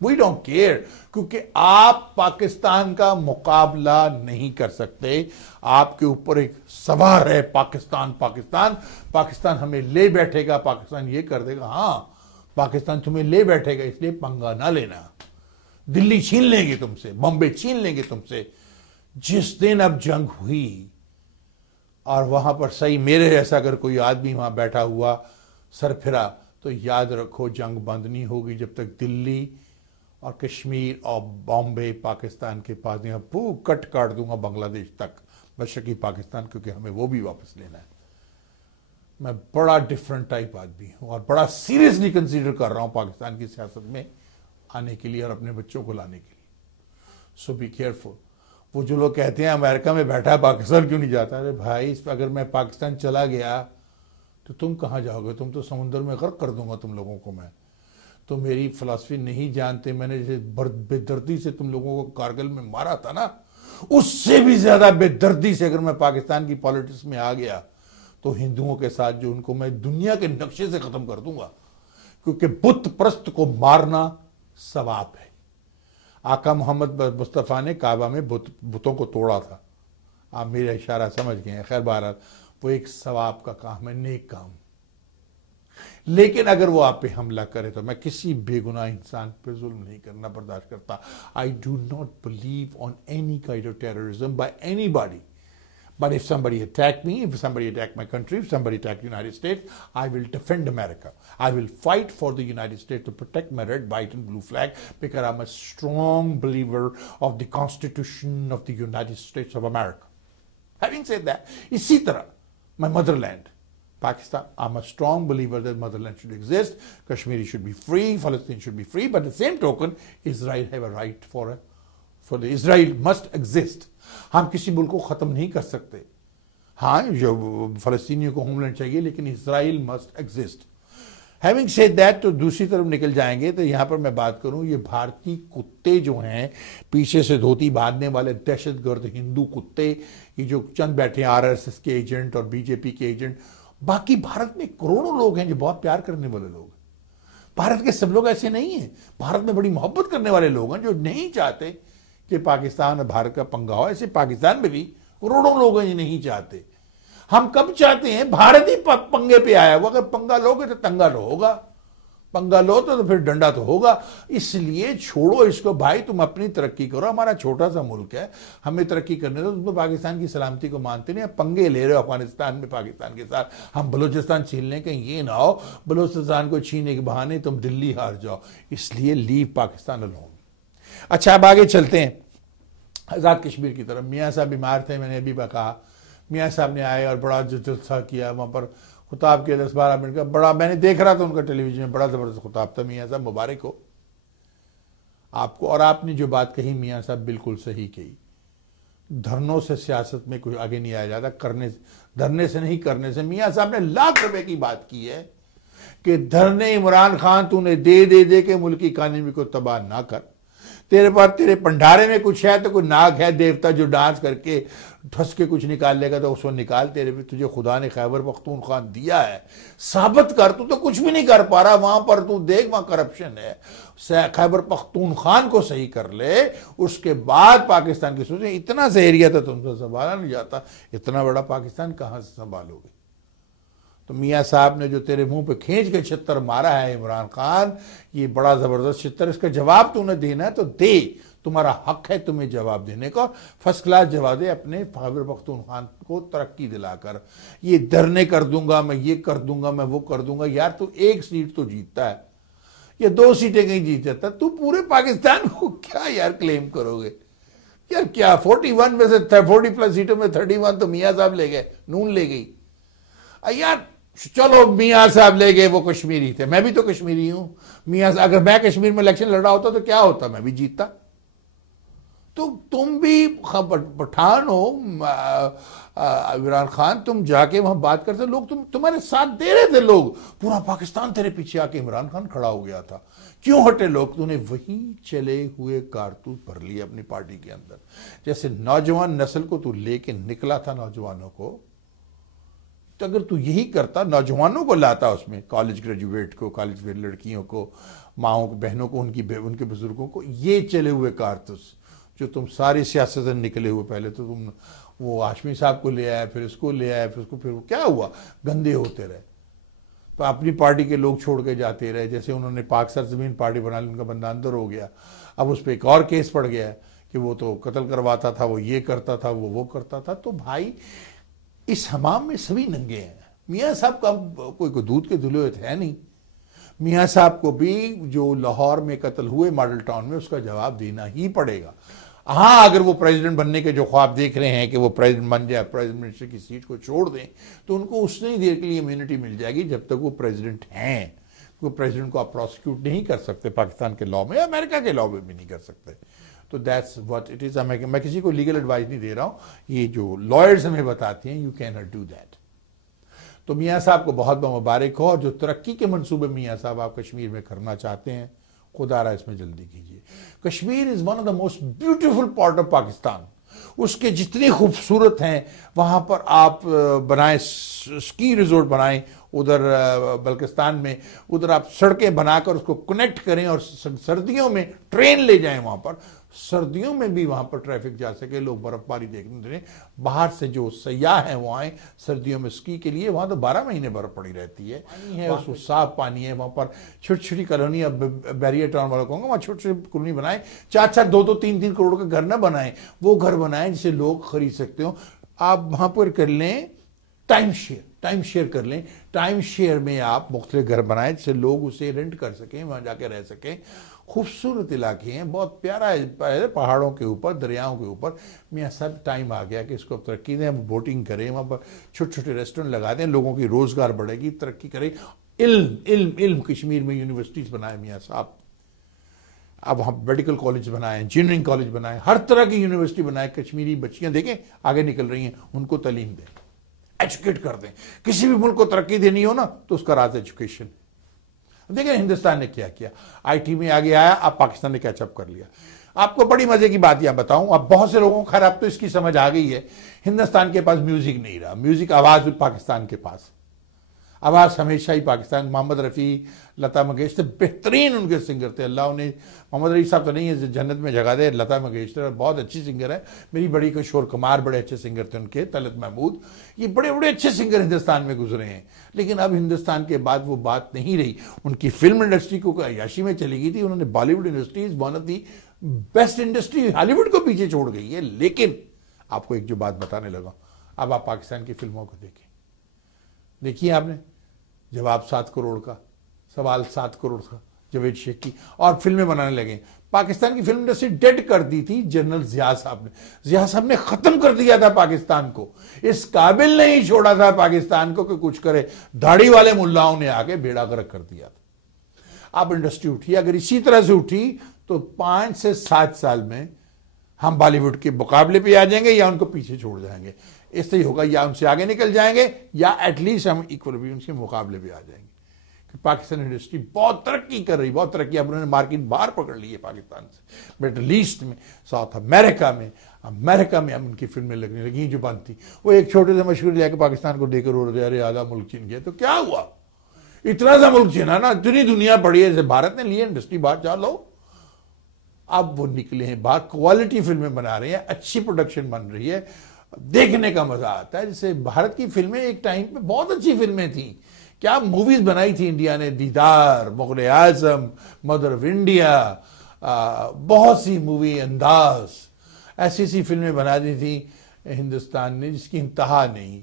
वी डोंट केयर, क्योंकि आप पाकिस्तान का मुकाबला नहीं कर सकते। आपके ऊपर एक सवार है पाकिस्तान हमें ले बैठेगा, पाकिस्तान ये कर देगा। हां, पाकिस्तान तुम्हें ले बैठेगा, इसलिए पंगा ना लेना। दिल्ली छीन लेंगे तुमसे, बॉम्बे छीन लेंगे तुमसे। जिस दिन अब जंग हुई और वहां पर सही मेरे जैसा अगर कोई आदमी वहां बैठा हुआ सरफिरा, तो याद रखो जंग बंद नहीं होगी जब तक दिल्ली और कश्मीर और बॉम्बे पाकिस्तान के पास नहीं, कट काट दूंगा बांग्लादेश तक, बशर्ते पाकिस्तान, क्योंकि हमें वो भी वापस लेना है। मैं बड़ा डिफरेंट टाइप आदमी हूं और बड़ा सीरियसली कंसीडर कर रहा हूं पाकिस्तान की सियासत में आने के लिए और अपने बच्चों को लाने के लिए। सो बी केयरफुल। वो जो लोग कहते हैं अमेरिका में बैठा है पाकिस्तान क्यों नहीं जाता, अरे भाई इस पर अगर मैं पाकिस्तान चला गया तो तुम कहाँ जाओगे, तुम तो समुद्र में गर्क कर दूंगा तुम लोगों को मैं। तो मेरी फिलॉसफी नहीं जानते, मैंने जैसे बेदर्दी से तुम लोगों को कारगिल में मारा था ना, उससे भी ज्यादा बेदर्दी से अगर मैं पाकिस्तान की पॉलिटिक्स में आ गया तो हिंदुओं के साथ जो उनको मैं दुनिया के नक्शे से खत्म कर दूंगा, क्योंकि बुत प्रस्त को मारना सवाब है। आका मोहम्मद मुस्तफ़ा ने काबा में बुतों को तोड़ा था, आप मेरा इशारा समझ गए हैं। खैर बहरहाल वो एक सवाब का काम है, नेक काम। लेकिन अगर वो आप पे हमला करे तो मैं किसी बेगुनाह इंसान पे जुल्म नहीं करना बर्दाश्त करता। I do not believe on any kind of terrorism by anybody. But if somebody attacked me, if somebody attacked my country, if somebody attacked the United States, I will defend America. I will fight for the United States to protect my red, white and blue flag, because I'm a strong believer of the Constitution of the United States of America. Having said that, इसी तरह my motherland, Pakistan, I'm a strong believer that motherland should exist, Kashmiri should be free, Palestine should be free, but the same token, Israel have a right for the Israel must exist. हम किसी मुल्क को ख़त्म नहीं कर सकते, हाँ जो फ़लस्तीनियों को होमलैंड चाहिए, लेकिन Israel must exist. Having said that, तो दूसरी तरफ निकल जाएंगे तो यहाँ पर मैं बात करूँ, ये भारतीय कुत्ते जो हैं, पीछे से धोती बांधने वाले दहशतगर्द हिंदू कुत्ते, ये जो चंद बैठे हैं आरएसएस के एजेंट और बीजेपी के एजेंट, बाकी भारत में करोड़ों लोग हैं जो बहुत प्यार करने वाले लोग। भारत के सब लोग ऐसे नहीं हैं, भारत में बड़ी मोहब्बत करने वाले लोग हैं जो नहीं चाहते कि पाकिस्तान और भारत का पंगा हो। ऐसे पाकिस्तान में भी करोड़ों लोग हैं जो नहीं चाहते। हम कब चाहते हैं, भारत ही पंगे पे आया हुआ, अगर पंगा लोगे तो तंगा लो होगा, पंगा लो तो फिर डंडा तो होगा। इसलिए छोड़ो इसको भाई, तुम अपनी तरक्की करो, हमारा छोटा सा मुल्क है, हमें तरक्की करने दो। तुम तो पाकिस्तान की सलामती को मानते नहीं, पंगे ले रहे हो अफगानिस्तान में पाकिस्तान के साथ। हम बलूचिस्तान छीन लें, कहीं ये ना हो बलूचिस्तान को छीनने के बहाने तुम दिल्ली हार जाओ। इसलिए लीव पाकिस्तान अलोन। अच्छा अब आगे चलते हैं आज़ाद कश्मीर की तरफ। मियाँ साहब बीमार थे, मैंने अभी कहा, मियाँ साहब ने आए और बड़ा जो जलसा किया वहाँ पर, खुताब के 10-12 मिनट का बड़ा, मैंने देख रहा था उनका टेलीविजन में, बड़ा ज़बरदस्त खुताब था। मियाँ साहब मुबारक हो आपको। और आपने जो बात कही मियाँ साहब बिल्कुल सही कही, धरनों से सियासत में कोई आगे नहीं आया जाता, धरने से नहीं, करने से। मियाँ साहब ने लाख रुपए की बात की है कि धरने इमरान खान तूने दे के मुल्क की इकानमी को तबाह ना कर, तेरे पास तेरे भंडारे में कुछ है तो कोई नाग है देवता जो डांस करके ठस के कुछ निकाल लेगा तो उसको निकाल, तेरे भी तुझे खुदा ने खैबर पख्तूनख्वा दिया है, साबित कर। तू तो कुछ भी नहीं कर पा रहा, वहां पर तू देख वहां करप्शन है, खैबर पख्तूनख्वा को सही कर ले, उसके बाद पाकिस्तान की सोचे। इतना सा एरिया तो तुमसे संभाला नहीं जाता, इतना बड़ा पाकिस्तान कहां से संभालोगे। तो मियाँ साहब ने जो तेरे मुंह पे खींच के छित्तर मारा है इमरान खान, ये बड़ा जबरदस्त छित्तर, इसका जवाब तूने देना है तो दे, तुम्हारा हक है तुम्हें जवाब देने का, फर्स्ट क्लास जवाब दे अपने खैबर पख्तूनख्वा को तरक्की दिलाकर। ये धरने कर दूंगा मैं, ये कर दूंगा मैं, वो कर दूंगा, यार तू एक सीट तो जीतता है या 2 सीटें कहीं जीत जाता, तू पूरे पाकिस्तान को क्या यार क्लेम करोगे यार। क्या 41 में से 40+ सीटों में 31 तो मियाँ साहब ले गए, नून ले गई यार। चलो मियाँ साहब ले गए, वो कश्मीरी थे, मैं भी तो कश्मीरी हूं। मियाँ अगर मैं कश्मीर में इलेक्शन लड़ा होता तो क्या होता, मैं भी जीतता। तो तुम भी पठान हो इमरान खान, तुम जाके वहां बात करते, लोग तुम्हारे साथ दे रहे थे, लोग पूरा पाकिस्तान तेरे पीछे आके इमरान खान खड़ा हो गया था। क्यों हटे लोग, तूने वही चले हुए कारतूस भर लिए अपनी पार्टी के अंदर। जैसे नौजवान नस्ल को तू लेके निकला था, नौजवानों को, तो अगर तू यही करता, नौजवानों को लाता, उसमें कॉलेज ग्रेजुएट को, कॉलेज लड़कियों को, माओं को, बहनों को, उनके बुजुर्गों को, ये चले हुए कारतूस जो तुम सारी सियासत से निकले हुए, पहले तो तुम वो हाशमी साहब को ले आए, फिर इसको ले आए, फिर उसको, फिर क्या हुआ, गंदे होते रहे। तो अपनी पार्टी के लोग छोड़ के जाते रहे, जैसे उन्होंने पाक सरजमीन पार्टी बना ली, उनका बंदा अंदर हो गया, अब उस पर एक और केस पड़ गया कि वो तो कत्ल करवाता था, वो ये करता था, वो करता था। तो भाई इस हमाम में सभी नंगे हैं। मियाँ साहब का कोई दूध के धुले हुए थे नहीं, मियाँ साहब को भी जो लाहौर में कत्ल हुए मॉडल टाउन में, उसका जवाब देना ही पड़ेगा। हाँ, अगर वो प्रेसिडेंट बनने के जो ख्वाब देख रहे हैं कि वो प्रेसिडेंट बन जाए, प्रेसिडेंट मिनिस्टर की सीट को छोड़ दें, तो उनको उतनी देर के लिए इम्यूनिटी मिल जाएगी जब तक वो प्रेसिडेंट हैं। वो प्रेसिडेंट को आप प्रोसिक्यूट नहीं कर सकते पाकिस्तान के लॉ में, अमेरिका के लॉ में भी नहीं कर सकते। तो दैट्स व्हाट इट इज। मैं किसी को लीगल एडवाइस नहीं दे रहा हूं, ये जो लॉयर्स हमें बताते हैं, you can not do that. तो मियाँ साहब को बहुत बहुत मुबारक हो, और जो तरक्की के मंसूबे मियाँ साहब आप कश्मीर में करना चाहते हैं, खुदारा इसमें जल्दी कीजिए। Kashmir is one of the most beautiful part of Pakistan. उसके जितनी खूबसूरत हैं वहां पर आप बनाएं, स्की रिजोर्ट बनाएं उधर बल्किस्तान में, उधर आप सड़कें बनाकर उसको कनेक्ट करें, और सर्दियों में ट्रेन ले जाएं वहां पर, सर्दियों में भी वहां पर ट्रैफिक जा सके, लोग बर्फबारी देखने दें, बाहर से जो सयाह हैं वो आए सर्दियों में स्की के लिए। वहां तो 12 महीने बर्फ पड़ी रहती है, पानी है, उसको साफ पानी है। वहां पर छोटी छोटी कॉलोनी, अब बैरियर टाउन वालों कहूंगा, वहां छोटी छोटी कॉलोनी बनाए, 4-4, 2-2, 3-3 करोड़ का घर ना बनाए, वो घर बनाए जिसे लोग खरीद सकते हो। आप वहां पर कर लें टाइम शेयर कर लें। टाइम शेयर में आप मुख्तलिफ घर बनाएं जिससे लोग उसे रेंट कर सकें, वहां जाके रह सकें। खूबसूरत इलाके हैं, बहुत प्यारा है, पहाड़ों के ऊपर, दरियाओं के ऊपर। मियाँ सब टाइम आ गया कि इसको तरक्की दें, हम बोटिंग करें, वहाँ पर छोटे छोटे रेस्टोरेंट लगा दें, लोगों की रोजगार बढ़ेगी, तरक्की करें। इल्म कश्मीर में यूनिवर्सिटीज बनाए मियाँ साहब, अब वहाँ मेडिकल कॉलेज बनाए, इंजीनियरिंग कॉलेज बनाए, हर तरह की यूनिवर्सिटी बनाए। कश्मीरी बच्चियां देखें आगे निकल रही हैं, उनको तालीम दें, एजुकेट कर दें। किसी भी मुल्क को तरक्की देनी हो ना तो उसका राज एजुकेशन। देखिए हिंदुस्तान ने क्या किया, आईटी में आगे आया, अब पाकिस्तान ने कैचअप कर लिया। आपको बड़ी मजे की बात यहां बताऊं, अब बहुत से लोगों को खैर अब तो इसकी समझ आ गई है, हिंदुस्तान के पास म्यूजिक नहीं रहा, म्यूजिक आवाज पाकिस्तान के पास, आवाज हमेशा ही पाकिस्तान। मोहम्मद रफ़ी, लता मंगेशकर बेहतरीन उनके सिंगर थे, अल्लाह उन्हें, मोहम्मद रफ़ी साहब तो नहीं है, जन्नत में जगह दे, लता मंगेशकर बहुत अच्छी सिंगर है, मेरी बड़ी किशोर कुमार बड़े अच्छे सिंगर थे उनके, तलत महमूद, ये बड़े बड़े अच्छे सिंगर हिंदुस्तान में गुजरे हैं। लेकिन अब हिंदुस्तान के बाद वो बात नहीं रही। उनकी फिल्म इंडस्ट्री को अयाशी में चली गई थी, उन्होंने Bollywood industry is one of the best industry, Hollywood को पीछे छोड़ गई है। लेकिन आपको एक जो बात बताने लगा, अब आप पाकिस्तान की फिल्मों को देखें, देखिए आपने जवाब 7 करोड़ का, सवाल 7 करोड़ का, जावेद शेख की, और फिल्में बनाने लगे। पाकिस्तान की फिल्म इंडस्ट्री डेड कर दी थी जनरल जिया साहब ने। जिया साहब ने खत्म कर दिया था पाकिस्तान को, इस काबिल नहीं छोड़ा था पाकिस्तान को कि कुछ करे। दाढ़ी वाले मुल्लाओं ने आके बेड़ा गर्क कर दिया था। अब इंडस्ट्री उठी, अगर इसी तरह से उठी तो 5 से 7 साल में हम बॉलीवुड के मुकाबले पे आ जाएंगे या उनको पीछे छोड़ जाएंगे। इससे ही होगा, या उनसे आगे निकल जाएंगे या एटलीस्ट हम इक्वल भी उनके मुकाबले भी आ जाएंगे। कि पाकिस्तान इंडस्ट्री बहुत तरक्की कर रही, बहुत तरक्की। अब उन्होंने मार्केट बाहर पकड़ ली है पाकिस्तान से, मिडल ईस्ट में, साउथ अमेरिका में अब उनकी फिल्में लगने लगी जो बंद थी। वो एक छोटे से मशहूर लेकर पाकिस्तान को देकर रो रहे, अरे आधा मुल्क छीन गया। तो क्या हुआ, इतना सा मुल्क छीना ना, इतनी दुनिया पड़ी है, जैसे भारत ने लिए इंडस्ट्री बाहर, जा लो। अब वो निकले हैं बाहर, क्वालिटी फिल्में बना रहे हैं, अच्छी प्रोडक्शन बन रही है, देखने का मजा आता है। जैसे भारत की फिल्में एक टाइम पे बहुत अच्छी फिल्में थी, क्या मूवीज बनाई थी इंडिया ने, दीदार, मुगल आजम, मदर ऑफ इंडिया, बहुत सी मूवी, अंदाज, ऐसी ऐसी फिल्में बना दी थी हिंदुस्तान ने जिसकी इंतहा नहीं।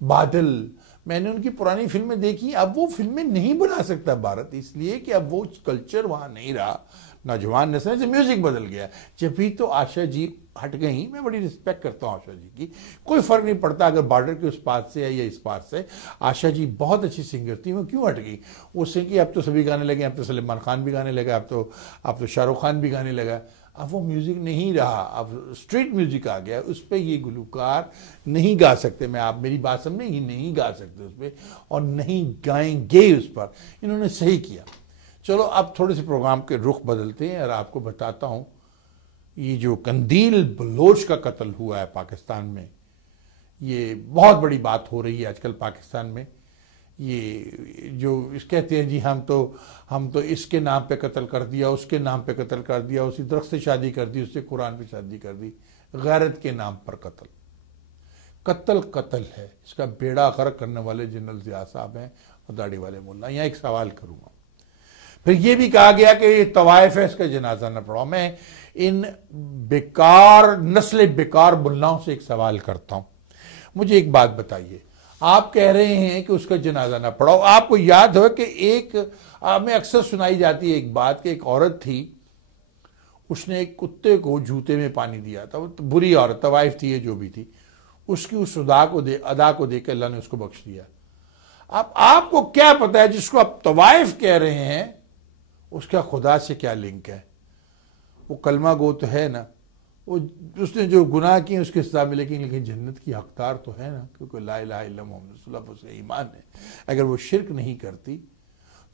बादल, मैंने उनकी पुरानी फिल्में देखी, अब वो फिल्में नहीं बना सकता भारत, इसलिए कि अब वो कल्चर वहां नहीं रहा, नौजवान नस्ल से म्यूजिक बदल गया। जब भी तो आशा जी हट गई, मैं बड़ी रिस्पेक्ट करता हूँ आशा जी की, कोई फर्क नहीं पड़ता अगर बॉर्डर के उस पार से है या इस पार से। आशा जी बहुत अच्छी सिंगर थी, वो क्यों हट गई? उससे कि अब तो सभी गाने लगे, अब तो सलमान खान भी गाने लगा, अब तो शाहरुख खान भी गाने लगा। अब वो म्यूजिक नहीं रहा, अब स्ट्रीट म्यूजिक आ गया, उस पर ये गुलकार नहीं गा सकते। आप मेरी बात समझे, ये नहीं गा सकते उस पर, और नहीं गाएंगे उस पर। इन्होंने सही किया। चलो अब थोड़े से प्रोग्राम के रुख बदलते हैं और आपको बताता हूं, ये जो कंदील बलोच का कत्ल हुआ है पाकिस्तान में, ये बहुत बड़ी बात हो रही है आजकल पाकिस्तान में। ये जो कहते हैं जी हम तो इसके नाम पे कत्ल कर दिया, उसके नाम पे कत्ल कर दिया, उसी दरख्त से शादी कर दी, उससे कुरान पे शादी कर दी। गैरत के नाम पर कत्ल है। इसका बेड़ा गर्क करने वाले जनरल जिया साहब हैं और दाढ़ी वाले मुल्ला। यहाँ एक सवाल करूंगा, फिर ये भी कहा गया कि ये तवाइफ है, इसका जनाजा न पढ़ाओ। मैं इन बेकार नस्ल बेकार मुल्लाओं से एक सवाल करता हूं, मुझे एक बात बताइए, आप कह रहे हैं कि उसका जनाजा ना पढ़ाओ। आपको याद हो कि एक हमें अक्सर सुनाई जाती है एक बात कि एक औरत थी, उसने एक कुत्ते को जूते में पानी दिया था। वो तो बुरी औरत, तवाइफ थी, ये जो भी थी, उसकी उस अदा को देकर अल्लाह ने उसको बख्श दिया। अब आपको क्या पता है जिसको आप तवाइफ कह रहे हैं उसका खुदा से क्या लिंक है? वो कलमा गो तो है ना, वो उसने जो गुनाह किए उसकी सजा मिलेगी, लेकिन जन्नत की हकदार तो है ना, क्योंकि ला इलाहा इल्लल्लाह मुहम्मद रसूलुल्लाह पर उसका ईमान है। अगर वो शिरक नहीं करती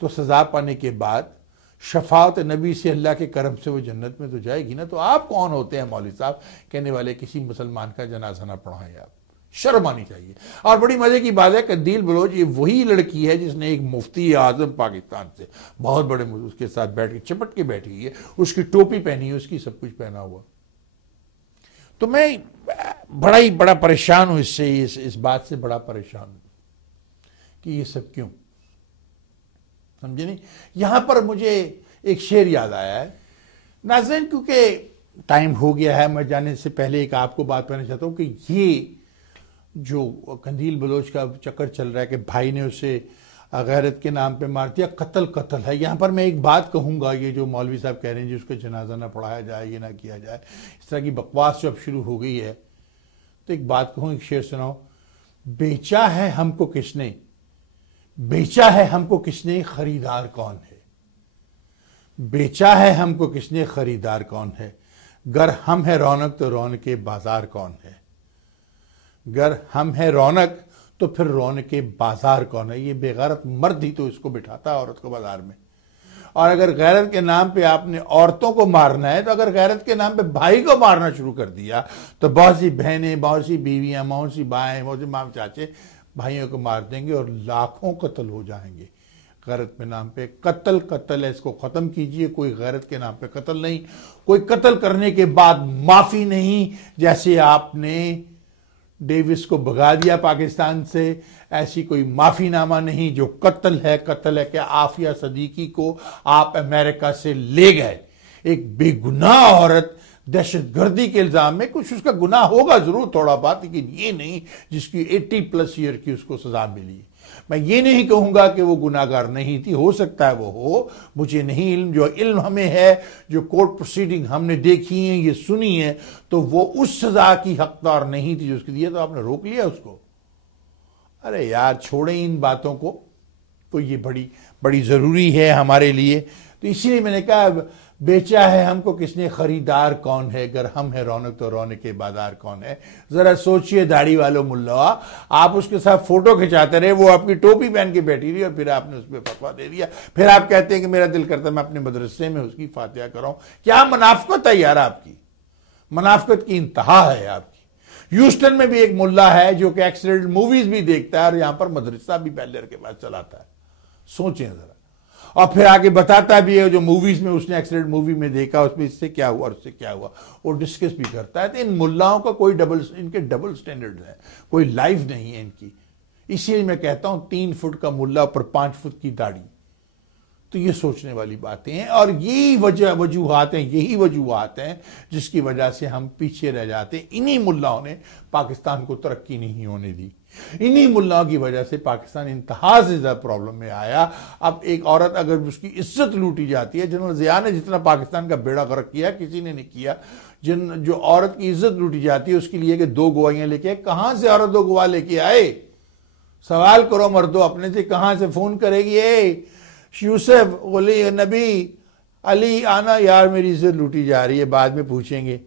तो सजा पाने के बाद शफाअत नबी से, अल्लाह के करम से वो जन्नत में तो जाएगी ना। तो आप कौन होते हैं मौलवी साहब कहने वाले किसी मुसलमान का जनाजा ना पढ़ाएं? आप शर्म आनी चाहिए। और बड़ी मजे की बात है, कंदील बलोच ये वही लड़की है जिसने एक मुफ्ती आजम पाकिस्तान से बहुत बड़े उसके साथ बैठ के चिपट के बैठी हुई है, उसकी टोपी पहनी है, उसकी सब कुछ पहना हुआ। तो मैं बड़ा परेशान हूं इससे, इस बात से बड़ा परेशान हूं कि ये सब क्यों, समझे नहीं। यहां पर मुझे एक शेर याद आया है नाज़रीन, क्योंकि टाइम हो गया है, मैं जाने से पहले एक आपको बात कहना चाहता हूं कि ये जो कंदील बलोच का चक्कर चल रहा है कि भाई ने उसे गैरत के नाम पे मार दिया, कत्ल है। यहां पर मैं एक बात कहूंगा, ये जो मौलवी साहब कह रहे हैं जी उसका जनाजा ना पढ़ाया जाए, ये ना किया जाए, इस तरह की बकवास जो अब शुरू हो गई है, तो एक बात कहूं, एक शेर सुनाओ। बेचा है हमको किसने, बेचा है हमको किसने, खरीदार कौन है? बेचा है हमको किसने, खरीदार कौन है? गर हम है रौनक तो रौनक के बाजार कौन है? गर हम है रौनक तो फिर रौनक के बाजार कौन है? ये बेगैरत मर्द ही तो इसको बिठाता है औरत को बाजार में। और अगर गैरत के नाम पे आपने औरतों को मारना है, तो अगर गैरत के नाम पे भाई को मारना शुरू कर दिया तो बहुत सी बहनें, बहुत सी बीवियां, बहुत सी बाएं, बहुत सी माम चाचे भाइयों को मार देंगे और लाखों कत्ल हो जाएंगे गैरत के नाम पे। कत्ल है, इसको खत्म कीजिए। कोई गैरत के नाम पे कत्ल नहीं, कोई कत्ल करने के बाद माफी नहीं। जैसे आपने डेविस को भगा दिया पाकिस्तान से, ऐसी कोई माफीनामा नहीं। जो कत्ल है कि आफिया सदीकी को आप अमेरिका से ले गए, एक बेगुनाह औरत दहशतगर्दी के इल्जाम में, कुछ उसका गुनाह होगा जरूर थोड़ा बात, लेकिन ये नहीं जिसकी 80+ ईयर की उसको सजा मिली। मैं ये नहीं कहूंगा कि वो गुनाहगार नहीं थी, हो सकता है वो हो, मुझे नहीं इल्म। जो इल्म हमें है, जो कोर्ट प्रोसीडिंग हमने देखी है, ये सुनी है, तो वो उस सजा की हकदार नहीं थी जो उसकी दी है, तो आपने रोक लिया उसको। अरे यार छोड़ें इन बातों को, तो ये बड़ी जरूरी है हमारे लिए। तो इसीलिए मैंने कहा बेचा है हमको किसने, खरीदार कौन है? अगर हम है रौनक तो रौनक के बाजार कौन है? जरा सोचिए दाढ़ी वालों मुल्ला, आप उसके साथ फोटो खिंचाते रहे, वो आपकी टोपी पहन के बैठी रही और फिर आपने उस पर फतवा दे दिया। फिर आप कहते हैं कि मेरा दिल करता है मैं अपने मदरसे में उसकी फातिहा कराऊं। क्या मुनाफिकत है यार आपकी, मुनाफिकत की इंतहा है आपकी। ह्यूस्टन में भी एक मुल्ला है जो कि एक्सीडेंट मूवीज भी देखता है और यहां पर मदरसा भी बैलेर के पास चलाता है। सोचें जरा। और फिर आगे बताता भी है जो मूवीज में उसने एक्सीडेंट मूवी में देखा, उसमें इससे क्या हुआ और उससे क्या हुआ, और डिस्कस भी करता है। तो इन मुल्लाओं का कोई इनके डबल स्टैंडर्ड है, कोई लाइफ नहीं है इनकी। इसीलिए मैं कहता हूं 3 फुट का मुल्ला पर 5 फुट की दाढ़ी। तो ये सोचने वाली बातें हैं, और यही वजूहात हैं जिसकी वजह से हम पीछे रह जाते हैं। इन्हीं मुल्लाओं ने पाकिस्तान को तरक्की नहीं होने दी, इन्हीं मुल्लाओं की वजह से पाकिस्तान इंतहा से ज्यादा प्रॉब्लम में आया। अब एक औरत अगर उसकी इज्जत लूटी जाती है, जनरल जिया ने जितना पाकिस्तान का बेड़ा गर्क किया किसी ने नहीं किया। जो औरत की इज्जत लूटी जाती है उसके लिए कि 2 गवाहियां लेके आए, कहां से औरत 2 गवाह लेके आए? सवाल करो मर्दो अपने से, कहां से फोन करेगी? यूसुफ वली नबी अली आना, यार मेरी इज्जत लूटी जा रही है, बाद में पूछेंगे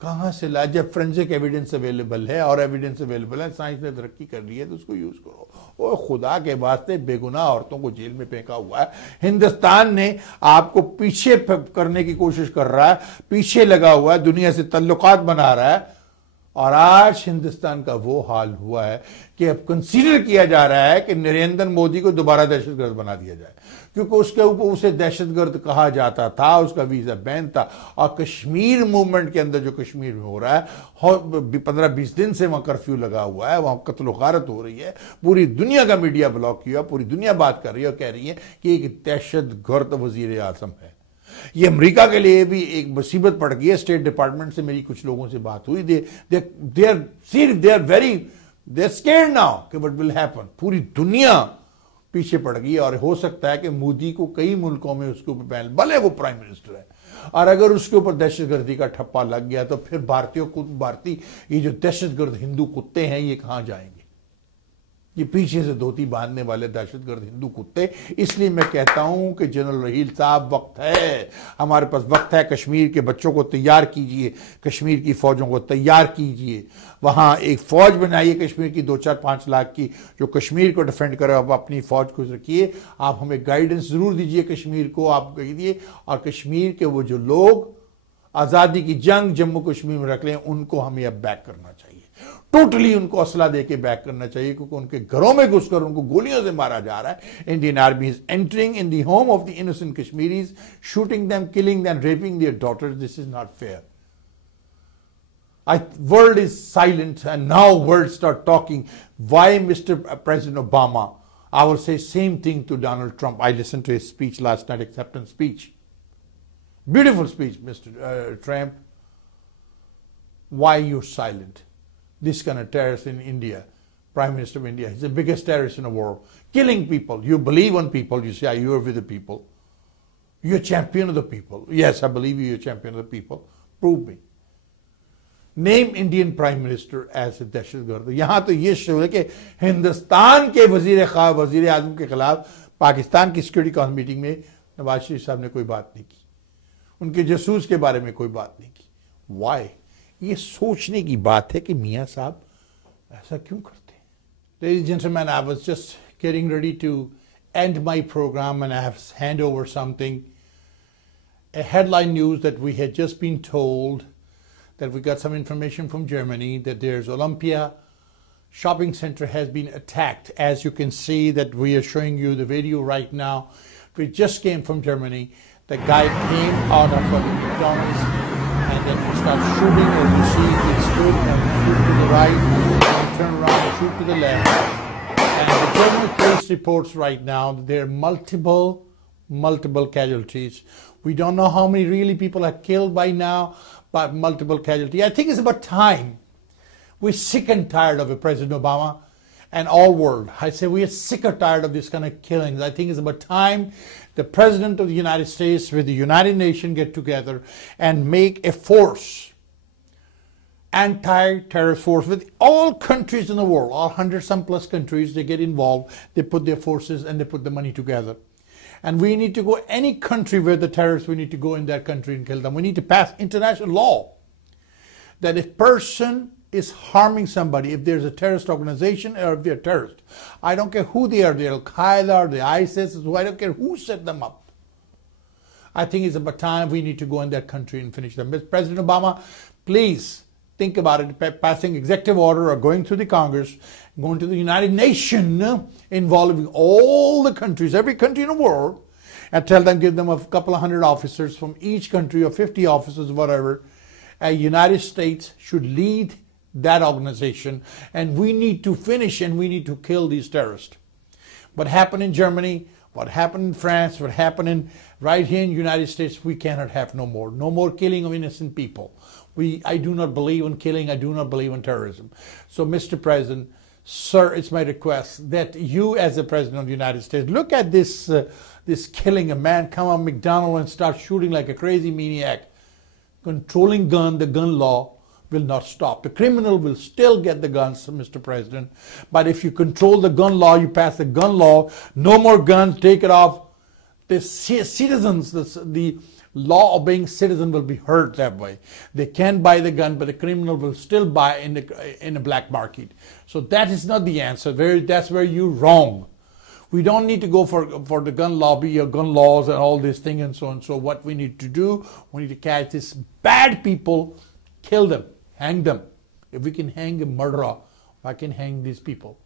कहां से ला। जब फोरेंसिक एविडेंस अवेलेबल है, और एविडेंस अवेलेबल है, साइंस ने तरक्की कर ली है, तो उसको यूज करो। और खुदा के वास्ते बेगुनाह औरतों को जेल में फेंका हुआ है। हिंदुस्तान ने आपको पीछे करने की कोशिश कर रहा है, पीछे लगा हुआ है, दुनिया से तल्लुकात बना रहा है। और आज हिंदुस्तान का वो हाल हुआ है कि अब कंसीडर किया जा रहा है कि नरेंद्र मोदी को दोबारा दहशतगर्द बना दिया जाए, क्योंकि उसके ऊपर उसे दहशतगर्द कहा जाता था, उसका वीजा बैन था। और कश्मीर मूवमेंट के अंदर जो कश्मीर में हो रहा है, 15-20 दिन से वहां कर्फ्यू लगा हुआ है, वहां कत्ल गारत हो रही है, पूरी दुनिया का मीडिया ब्लॉक किया, पूरी दुनिया बात कर रही है और कह रही है कि एक दहशतगर्द वजीर आजम है। ये अमेरिका के लिए भी एक मुसीबत पड़ गई है। स्टेट डिपार्टमेंट से मेरी कुछ लोगों से बात हुई, they are very They're scared now कि what will happen. पूरी दुनिया पीछे पड़ गई और हो सकता है कि मोदी को कई मुल्कों में उसके ऊपर बैन, भले वो प्राइम मिनिस्टर है, और अगर उसके ऊपर दहशतगर्दी का ठप्पा लग गया तो फिर भारतीय ये जो दहशतगर्द हिंदू कुत्ते हैं ये कहां जाएंगे? ये पीछे से धोती बांधने वाले दहशतगर्द हिंदू कुत्ते। इसलिए मैं कहता हूं कि जनरल रहील साहब, वक्त है, हमारे पास वक्त है। कश्मीर के बच्चों को तैयार कीजिए, कश्मीर की फौजों को तैयार कीजिए, वहां एक फौज बनाइए कश्मीर की 2-4-5 लाख की, जो कश्मीर को डिफेंड करे। आप अपनी फौज को रखिए, आप हमें गाइडेंस जरूर दीजिए कश्मीर को, आप कहिए। और कश्मीर के वो जो लोग आजादी की जंग जम्मू कश्मीर में रख लें, उनको हमें अब बैक करना चाहिए, टोटली उनको असला देके बैक करना चाहिए, क्योंकि उनके घरों में घुसकर उनको गोलियों से मारा जा रहा है। Indian army is entering in the home of the innocent Kashmiris, shooting them, killing them, raping their daughters. This is not fair. World is silent, and now world start talking. Why Mr. President Obama? I will say same thing to Donald Trump. I listened to his speech last night, acceptance speech. Beautiful speech, Mr. Trump. Why you're silent? This kind of terrorist in India, Prime Minister of India, he's the biggest terrorist in the world, killing people. You believe on people, you say you're with the people. You're a champion of the people. Yes, I believe you're a champion of the people. Prove me. Name Indian prime minister as a दहशतगर्द। यहां तो ये show है कि हिंदुस्तान के वजीर आजम के खिलाफ पाकिस्तान की सिक्योरिटी काउंसिल मीटिंग में नवाज शरीफ साहब ने कोई बात नहीं की, उनके जासूस के बारे में कोई बात नहीं की। वाई? ये सोचने की बात है कि मियां साहब ऐसा क्यों करते हैं। Ladies and gentlemen, I was just getting ready to end my program and I have hand over something, a headline news that we had just been told that we got some information from Germany that there's Olympia shopping center has been attacked. As you can see that we are showing you the video right now. We just came from Germany. The guy came out of a McDonald's and then he started shooting. As you see, he stood and shoot to the right, and turn around and shoot to the left. And the German police reports right now that there are multiple casualties. We don't know how many really people are killed by now, but multiple casualties. I think it's about time. We're sick and tired of it, President Obama and all world. I say we are sick or tired of this kind of killings. I think it's about time the President of the United States with the United Nations get together and make a force, anti-terrorist force with all countries in the world, all 100-some plus countries. They get involved, they put their forces and they put the money together. And we need to go any country where the terrorists, we need to go in that country and kill them. We need to pass international law that if person is harming somebody, if there's a terrorist organization or if they're terrorists, I don't care who they are, they're Al-Qaeda or the ISIS, I don't care who set them up. I think it's about time we need to go in that country and finish them. President Obama, please think about it, passing executive order or going through the Congress, going to the United Nations, involving all the countries, every country in the world, and tell them, give them a couple of 100 officers from each country or 50 officers, whatever. United States should lead that organization, and we need to finish and we need to kill these terrorists. What happened in Germany, what happened in France, what happened in right here in the United States, we cannot have no more. No more killing of innocent people. I do not believe in killing. I do not believe in terrorism. So, Mr. President, sir, it's my request that you, as the President of the United States, look at this killing. A man come on McDonald's and start shooting like a crazy maniac. Controlling the gun law will not stop. The criminal will still get the guns, Mr. President. But if you control the gun law, you pass the gun law, no more guns, take it off. The citizens, the law obeying citizen will be hurt that way. They can buy the gun, but the criminal will still buy in the black market. So that is not the answer. That's where you're wrong. We don't need to go for the gun lobby or gun laws and all this thing and so on. So what we need to do, we need to catch these bad people, kill them, hang them. If we can hang a murderer, I can hang these people.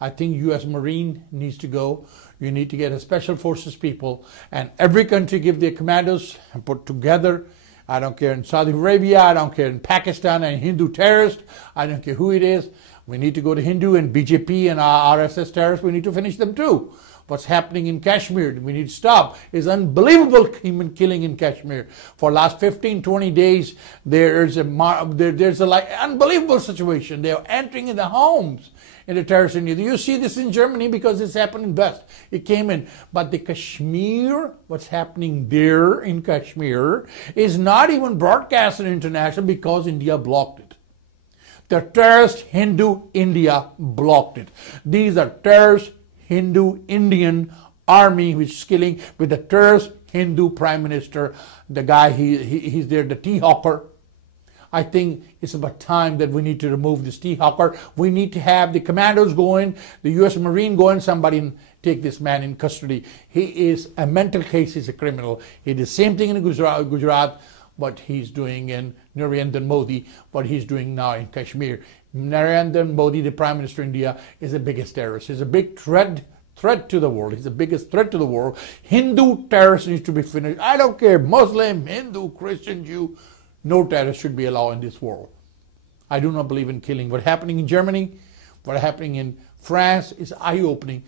I think U.S. Marine needs to go. You need to get a special forces people, and every country give their commandos and put together. I don't care in Saudi Arabia, I don't care in Pakistan, and Hindu terrorist, I don't care who it is. We need to go to Hindu and BJP and RSS terrorists. We need to finish them too. What's happening in Kashmir, we need to stop. It's unbelievable human killing in Kashmir. For last 15-20 days, there's a like unbelievable situation. They are entering in the homes in the terrorist area. You see this in Germany because it's happening best. It came in. But the Kashmir, what's happening there in Kashmir is not even broadcasted international because India blocked it. The terrorist Hindu India blocked it. These are terrorist Hindu Indian army which is killing with the terrorist Hindu prime minister, the guy, he's there, the tea hawker. I think it's about time that we need to remove this tea hawker. We need to have the commandos go in, the U.S. Marine go in, somebody take this man in custody. He is a mental case, he's a criminal. He did the same thing in Gujarat, what he's doing in Narendra Modi, what he's doing now in Kashmir. Narendra Modi, the Prime Minister of India, is the biggest terrorist. He's a big threat to the world. He's the biggest threat to the world. Hindu terrorists need to be finished. I don't care, Muslim, Hindu, Christian, Jew, no terrorists should be allowed in this world. I do not believe in killing. What's happening in Germany, what's happening in France is eye-opening.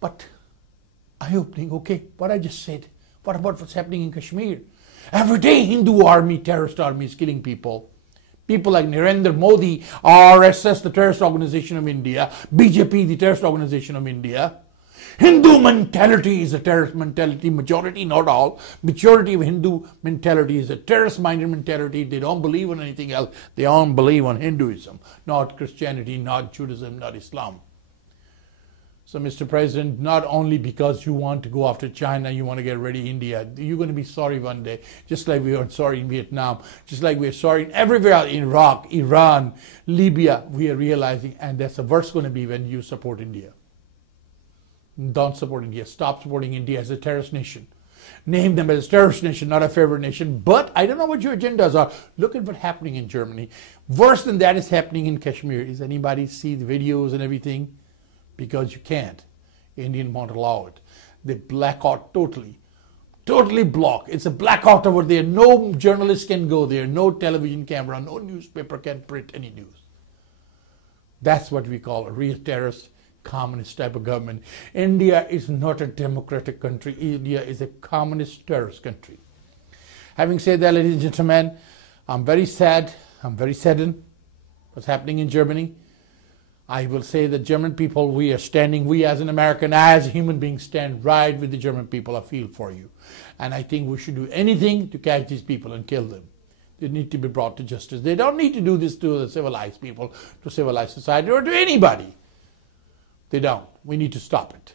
But eye-opening, okay, what I just said. What about what's happening in Kashmir? Every day Hindu army, terrorist army is killing people. People like Narendra Modi, RSS, the terrorist organization of India, BJP, the terrorist organization of India. Hindu mentality is a terrorist mentality, majority, not all. Majority of Hindu mentality is a terrorist-minded mentality. They don't believe in anything else. They don't believe in Hinduism, not Christianity, not Judaism, not Islam. So, Mr. President, not only because you want to go after China, you want to get ready India, you're going to be sorry one day, just like we were sorry in Vietnam, just like we're sorry everywhere, in Iraq, Iran, Libya, we are realizing, and that's the worst going to be when you support India. Don't support India. Stop supporting India as a terrorist nation. Name them as a terrorist nation, not a favorite nation. But I don't know what your agendas are. Look at what's happening in Germany. Worse than that is happening in Kashmir. Does anybody see the videos and everything? Because you can't. Indian won't allow it. They black out totally. Totally block. It's a blackout over there. No journalist can go there. No television camera. No newspaper can print any news. That's what we call a real terrorist, communist type of government. India is not a democratic country. India is a communist terrorist country. Having said that, ladies and gentlemen, I'm very sad. I'm very saddened what's happening in Germany. I will say that German people, we are standing, we as an American, as human beings, stand right with the German people. I feel for you. And I think we should do anything to catch these people and kill them. They need to be brought to justice. They don't need to do this to the civilized people, to civilized society, or to anybody. They don't. We need to stop it.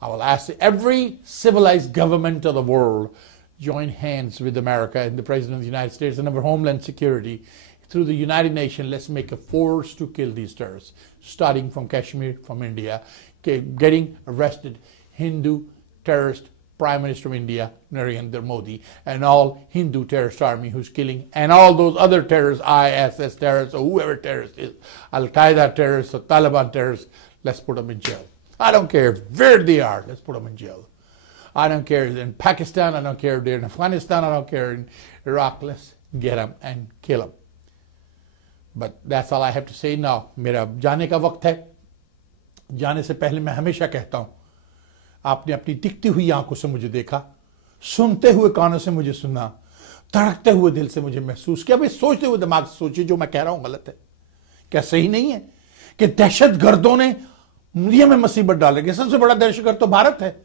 I will ask every civilized government of the world join hands with America and the President of the United States and our Homeland Security. Through the United Nations, let's make a force to kill these terrorists, starting from Kashmir, from India, getting arrested Hindu terrorist Prime Minister of India, Narendra Modi, and all Hindu terrorist army who's killing, and all those other terrorists, ISIS terrorists, or whoever terrorist is, Al-Qaeda terrorists, or Taliban terrorists, let's put them in jail. I don't care where they are, let's put them in jail. I don't care if they're in Pakistan, I don't care if they're in Afghanistan, I don't care in Iraq, let's get them and kill them. But that's all I have to say now. मेरा जाने का वक्त है. जाने से पहले मैं हमेशा कहता हूँ, आपने अपनी दिखती हुई आंखों से मुझे देखा, सुनते हुए कानों से मुझे सुना, धड़कते हुए दिल से मुझे महसूस किया. भाई सोचते हुए दिमाग से सोचिए जो मैं कह रहा हूँ गलत है क्या? सही नहीं है कि दहशतगर्दों ने दुनिया में मुसीबत डाल रखी है? सबसे बड़ा दहशतगर्द तो भारत है.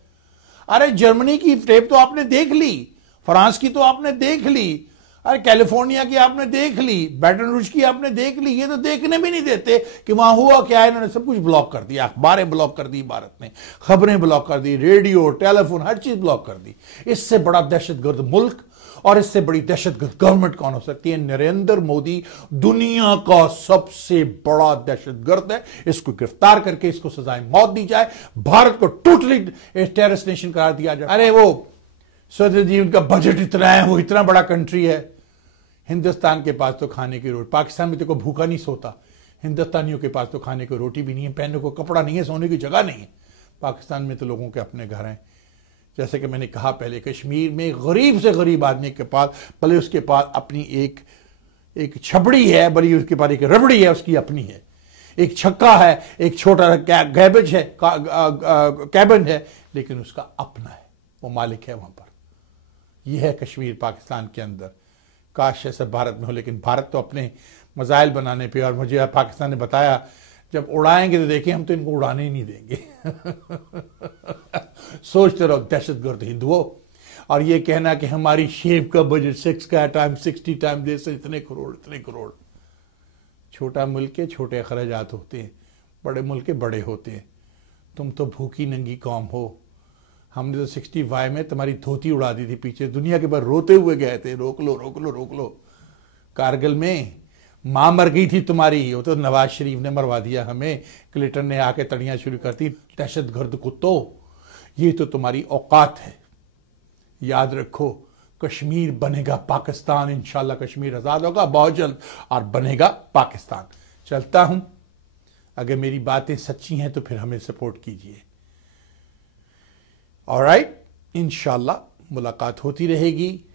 अरे जर्मनी की टेप तो आपने देख ली, फ्रांस की तो आपने देख ली, अरे कैलिफोर्निया की आपने देख ली, बैटन रूज की आपने देख ली. ये तो देखने भी नहीं देते कि वहां हुआ क्या है. इन्होंने सब कुछ ब्लॉक कर दिया. अखबारें ब्लॉक कर दी भारत ने, खबरें ब्लॉक कर दी, रेडियो, टेलीफोन, हर चीज ब्लॉक कर दी. इससे बड़ा दहशतगर्द मुल्क और इससे बड़ी दहशतगर्द गवर्नमेंट कौन हो सकती है? नरेंद्र मोदी दुनिया का सबसे बड़ा दहशतगर्द है. इसको गिरफ्तार करके इसको सजाए मौत दी जाए. भारत को टोटली टेररिस्ट नेशन करार दिया जाए. अरे वो सोचे जी उनका बजट इतना है, वो इतना बड़ा कंट्री है. हिंदुस्तान के पास तो खाने की रोटी, पाकिस्तान में तो कोई भूखा नहीं सोता. हिंदुस्तानियों के पास तो खाने की रोटी भी नहीं है, पहनने को कपड़ा नहीं है, सोने की जगह नहीं है. पाकिस्तान में तो लोगों के अपने घर हैं. जैसे कि मैंने कहा पहले, कश्मीर में गरीब से गरीब आदमी के पास भले उसके पास अपनी एक छबड़ी है, भले उसके पास एक रबड़ी है, उसकी अपनी है. एक छक्का है, एक छोटा कैबेज है, कैबिन है, लेकिन उसका अपना है, वो मालिक है वहाँ पर। यह है कश्मीर पाकिस्तान के अंदर। काश ऐसा भारत में हो, लेकिन भारत तो अपने मजाइल बनाने पे, और मुझे पाकिस्तान ने बताया जब उड़ाएंगे तो देखिए हम तो इनको उड़ाने ही नहीं देंगे। सोचते रहो दहशतगर्द हिंदुओं। और ये कहना कि हमारी शेप का बजट 6 का टाइम 60 टाइम दे से इतने करोड़। छोटा मुल्क के छोटे अखराजात होते हैं, बड़े मुल्क के बड़े होते हैं। तुम तो भूखी नंगी कौम हो। हमने तो 65 में तुम्हारी धोती उड़ा दी थी पीछे, दुनिया के बाहर रोते हुए गए थे, रोक लो। कारगिल में मां मर गई थी तुम्हारी, वो तो नवाज शरीफ ने मरवा दिया हमें, क्लिंटन ने आके तड़ियां शुरू कर दी। दहशतगर्द कुत्तो, ये तो तुम्हारी औकात है। याद रखो, कश्मीर बनेगा पाकिस्तान, इंशाल्लाह कश्मीर आजाद होगा बहुत जल्द और बनेगा पाकिस्तान। चलता हूं, अगर मेरी बातें सच्ची हैं तो फिर हमें सपोर्ट कीजिए। ऑलराइट, इंशाल्लाह मुलाकात होती रहेगी।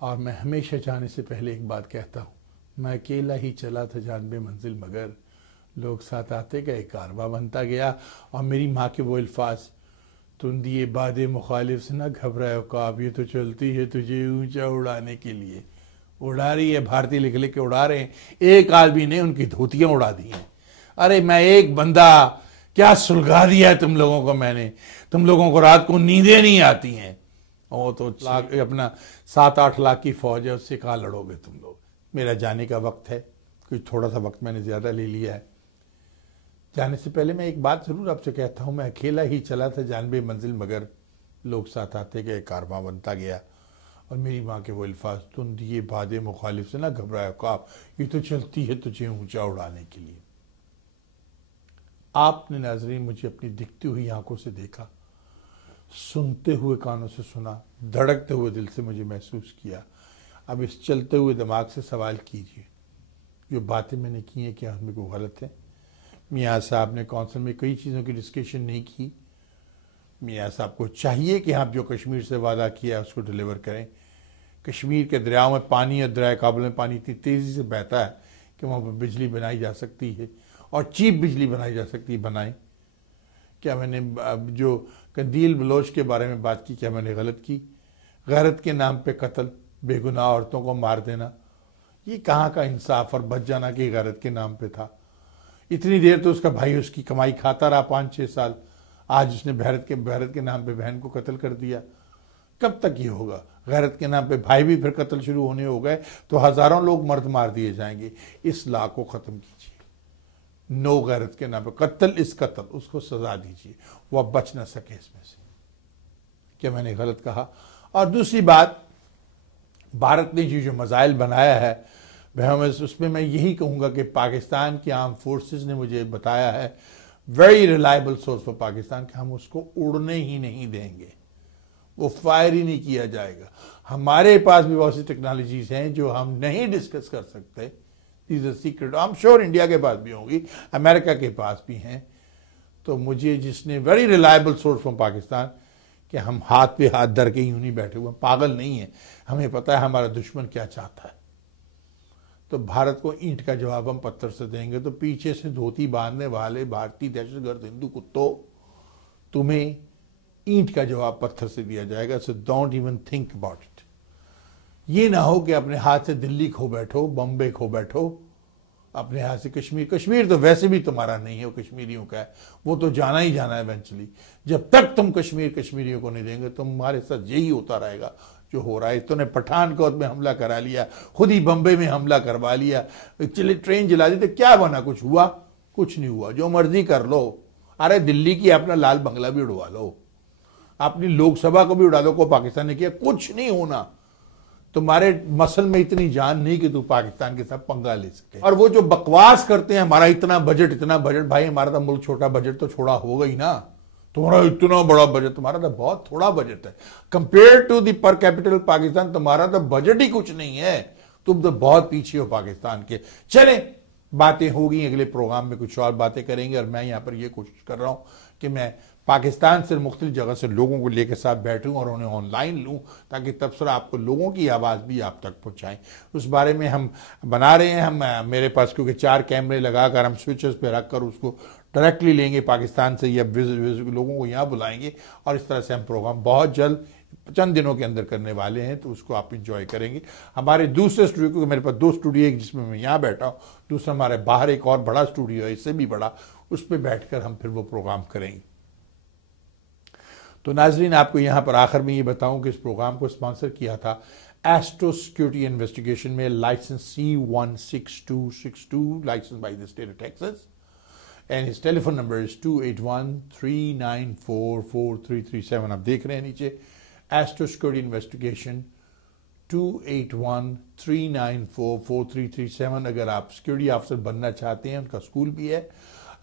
और मैं हमेशा जाने से पहले एक बात कहता हूं, मैं अकेला ही चला था जानबे मंजिल मगर, लोग साथ आते गए कारवां बनता गया। और मेरी माँ के वो अल्फाज, तुम दिए बादे मुखालिफ से ना घबराओ काब, ये तो चलती है तुझे ऊंचा उड़ाने के लिए। उड़ा रही है, भारतीय लिख लिख के उड़ा रहे हैं। एक आदमी ने उनकी धोतियां उड़ा दी हैं। अरे मैं एक बंदा, क्या सुलगा दिया है तुम लोगों को मैंने। तुम लोगों को रात को नींदें नहीं आती हैं। वो तो अपना 7-8 लाख की फौज है, उससे कहाँ लड़ोगे तुम लोग। मेरा जाने का वक्त है, कुछ थोड़ा सा वक्त मैंने ज्यादा ले लिया है। जाने से पहले मैं एक बात जरूर आपसे कहता हूं, मैं अकेला ही चला था जानबे मंजिल मगर, लोग साथ आते गए कारवां बनता गया। और मेरी माँ के वो अल्फाज, तुम दिए बादे मुखालिफ से ना घबराया काब, ये तो चलती है तुझे ऊंचा उड़ाने के लिए। आपने नाज़रीन मुझे अपनी दिखती हुई आंखों से देखा, सुनते हुए कानों से सुना, धड़कते हुए दिल से मुझे महसूस किया। अब इस चलते हुए दिमाग से सवाल कीजिए, जो बातें मैंने की हैं क्या हमें को गलत है? मियाँ साहब ने काउंसिल में कई चीज़ों की डिस्कशन नहीं की। मियाँ साहब को चाहिए कि आप जो कश्मीर से वादा किया है उसको डिलीवर करें। कश्मीर के दरियाओं में पानी और दरिया काबुल में पानी इतनी तेज़ी से बहता है कि वहाँ पर बिजली बनाई जा सकती है, और चीप बिजली बनाई जा सकती है। बनाएं। क्या मैंने जो कंदील बलोच के बारे में बात की, क्या मैंने गलत की? गैरत के नाम पे कत्ल, बेगुनाह औरतों को मार देना, ये कहाँ का इंसाफ और बच जाना कि गैरत के नाम पे था। इतनी देर तो उसका भाई उसकी कमाई खाता रहा 5-6 साल, आज उसने गैरत के नाम पे बहन को कत्ल कर दिया। कब तक ये होगा? गैरत के नाम पे भाई भी फिर कत्ल शुरू होने हो गए तो हजारों लोग मर्द मार दिए जाएंगे। इस लॉ को खत्म कीजिए। नो गैरत के नाम पे कत्ल इस कत्ल, उसको सजा दीजिए, वो अब बच ना सके इसमें से। क्या मैंने गलत कहा? और दूसरी बात, भारत ने जो मजाइल बनाया है उसमें मैं यही कहूंगा कि पाकिस्तान की आर्म फोर्सेस ने मुझे बताया है, very reliable source for Pakistan, कि हम उसको उड़ने ही नहीं देंगे, वो फायर ही नहीं किया जाएगा। हमारे पास भी बहुत सी टेक्नोलॉजीज हैं जो हम नहीं डिस्कस कर सकते, these are secret. I am sure India के पास भी होंगी, अमेरिका के पास भी हैं। तो मुझे जिसने very reliable source from Pakistan, कि हम हाथ पे हाथ धर के यूं नहीं बैठे हुए, पागल नहीं है, हमें पता है हमारा दुश्मन क्या चाहता है। तो भारत को ईंट का जवाब हम पत्थर से देंगे। तो पीछे से धोती बांधने वाले भारतीय दहशतगर्द हिंदू कुत्तों, तुम्हें ईंट का जवाब पत्थर से दिया जाएगा। So don't even think about it. ये ना हो कि अपने हाथ से दिल्ली खो बैठो, बम्बे खो बैठो, अपने हाथ से कश्मीर तो वैसे भी तुम्हारा नहीं है, वो कश्मीरियों का है, वो तो जाना ही जाना है इवेंचुअली। जब तक तुम कश्मीरियों को नहीं देंगे, तुम्हारे साथ यही होता रहेगा जो हो रहा है। तुमने पठानकोट में हमला करा लिया, खुद ही बम्बे में हमला करवा लिया, चले ट्रेन जला दी, तो क्या बना? कुछ हुआ? कुछ नहीं हुआ। जो मर्जी कर लो। अरे दिल्ली की अपना लाल बंगला भी उड़वा लो, अपनी लोकसभा को भी उड़ा दो, को पाकिस्तान ने किया, कुछ नहीं होना। तुम्हारे मसल में इतनी जान नहीं कि तू पाकिस्तान के साथ पंगा ले सके। और वो जो बकवास करते हैं, हमारा इतना बजट, भाई हमारा तो मुल्क छोटा, बजट तो छोड़ा होगा ही ना। तुम्हारा इतना बड़ा बजट, तुम्हारा तो बहुत थोड़ा बजट है कंपेयर टू दी पर कैपिटल पाकिस्तान। तुम्हारा तो बजट ही कुछ नहीं है, तुम तो बहुत पीछे हो पाकिस्तान के। चले, बातें होगी, अगले प्रोग्राम में कुछ और बातें करेंगे। और मैं यहाँ पर यह कोशिश कर रहा हूं कि मैं पाकिस्तान से मुख्तलिफ जगह से लोगों को लेकर साथ बैठूं और उन्हें ऑनलाइन लूं, ताकि तबसरा आपको लोगों की आवाज़ भी आप तक पहुंचाएं। उस बारे में हम बना रहे हैं। हम मेरे पास क्योंकि 4 कैमरे लगाकर हम स्विचेस पे रखकर उसको डायरेक्टली लेंगे पाकिस्तान से या लोगों को यहाँ बुलाएंगे और इस तरह से हम प्रोग्राम बहुत जल्द चंद दिनों के अंदर करने वाले हैं, तो उसको आप इंजॉय करेंगे। हमारे दूसरे स्टूडियो, क्योंकि मेरे पास 2 स्टूडियो, एक जिसमें मैं यहाँ बैठा हूँ, दूसरा हमारे बाहर एक और बड़ा स्टूडियो है, इससे भी बड़ा, उस पर बैठकर हम फिर वो प्रोग्राम करेंगे। तो नाजरीन, आपको यहाँ पर आखिर में ये बताऊं कि इस प्रोग्राम को स्पॉन्सर किया था एस्ट्रो सिक्योरिटी इन्वेस्टिगेशन में licence C16262, licence by the state of Texas, and his telephone number is 281-394-4337। आप देख रहे हैं नीचे, एस्ट्रो सिक्योरिटी इन्वेस्टिगेशन 281-394-4337। अगर आप सिक्योरिटी ऑफिसर बनना चाहते हैं, उनका स्कूल भी है।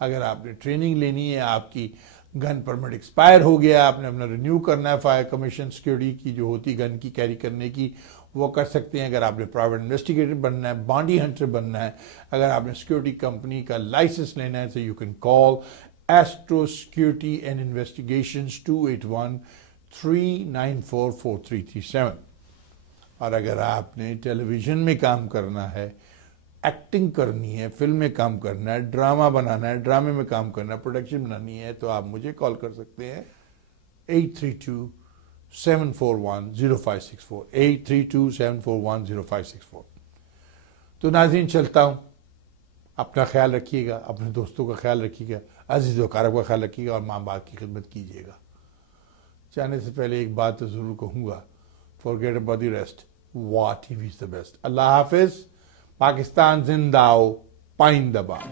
अगर आपने ट्रेनिंग लेनी है, आपकी गन परमिट एक्सपायर हो गया, आपने अपना रिन्यू करना है, फायर कमीशन सिक्योरिटी की जो होती गन की कैरी करने की, वो कर सकते हैं। अगर आपने प्राइवेट इन्वेस्टिगेटर बनना है, बॉन्डी हंटर बनना है, अगर आपने सिक्योरिटी कंपनी का लाइसेंस लेना है, तो you can call astro security and investigations 281-394-4337। और अगर आपने टेलीविजन में काम करना है, एक्टिंग करनी है, फिल्म में काम करना है, ड्रामा बनाना है, ड्रामे में काम करना है, प्रोडक्शन बनानी है, तो आप मुझे कॉल कर सकते हैं 832-741-0564, 832-741-0564। तो नाज़रीन, चलता हूँ। अपना ख्याल रखिएगा, अपने दोस्तों का ख्याल रखिएगा, अजीज़ व अक़ारिब का ख्याल रखिएगा और माँ बाप की खिदमत कीजिएगा। जाने से पहले एक बात तो ज़रूर कहूँगा, फॉरगेट अबाउट द रेस्ट, वाह टीवी इज़ द बेस्ट। अल्लाह हाफिज़। पाकिस्तान जिंदाओ, पाइंदाबाद।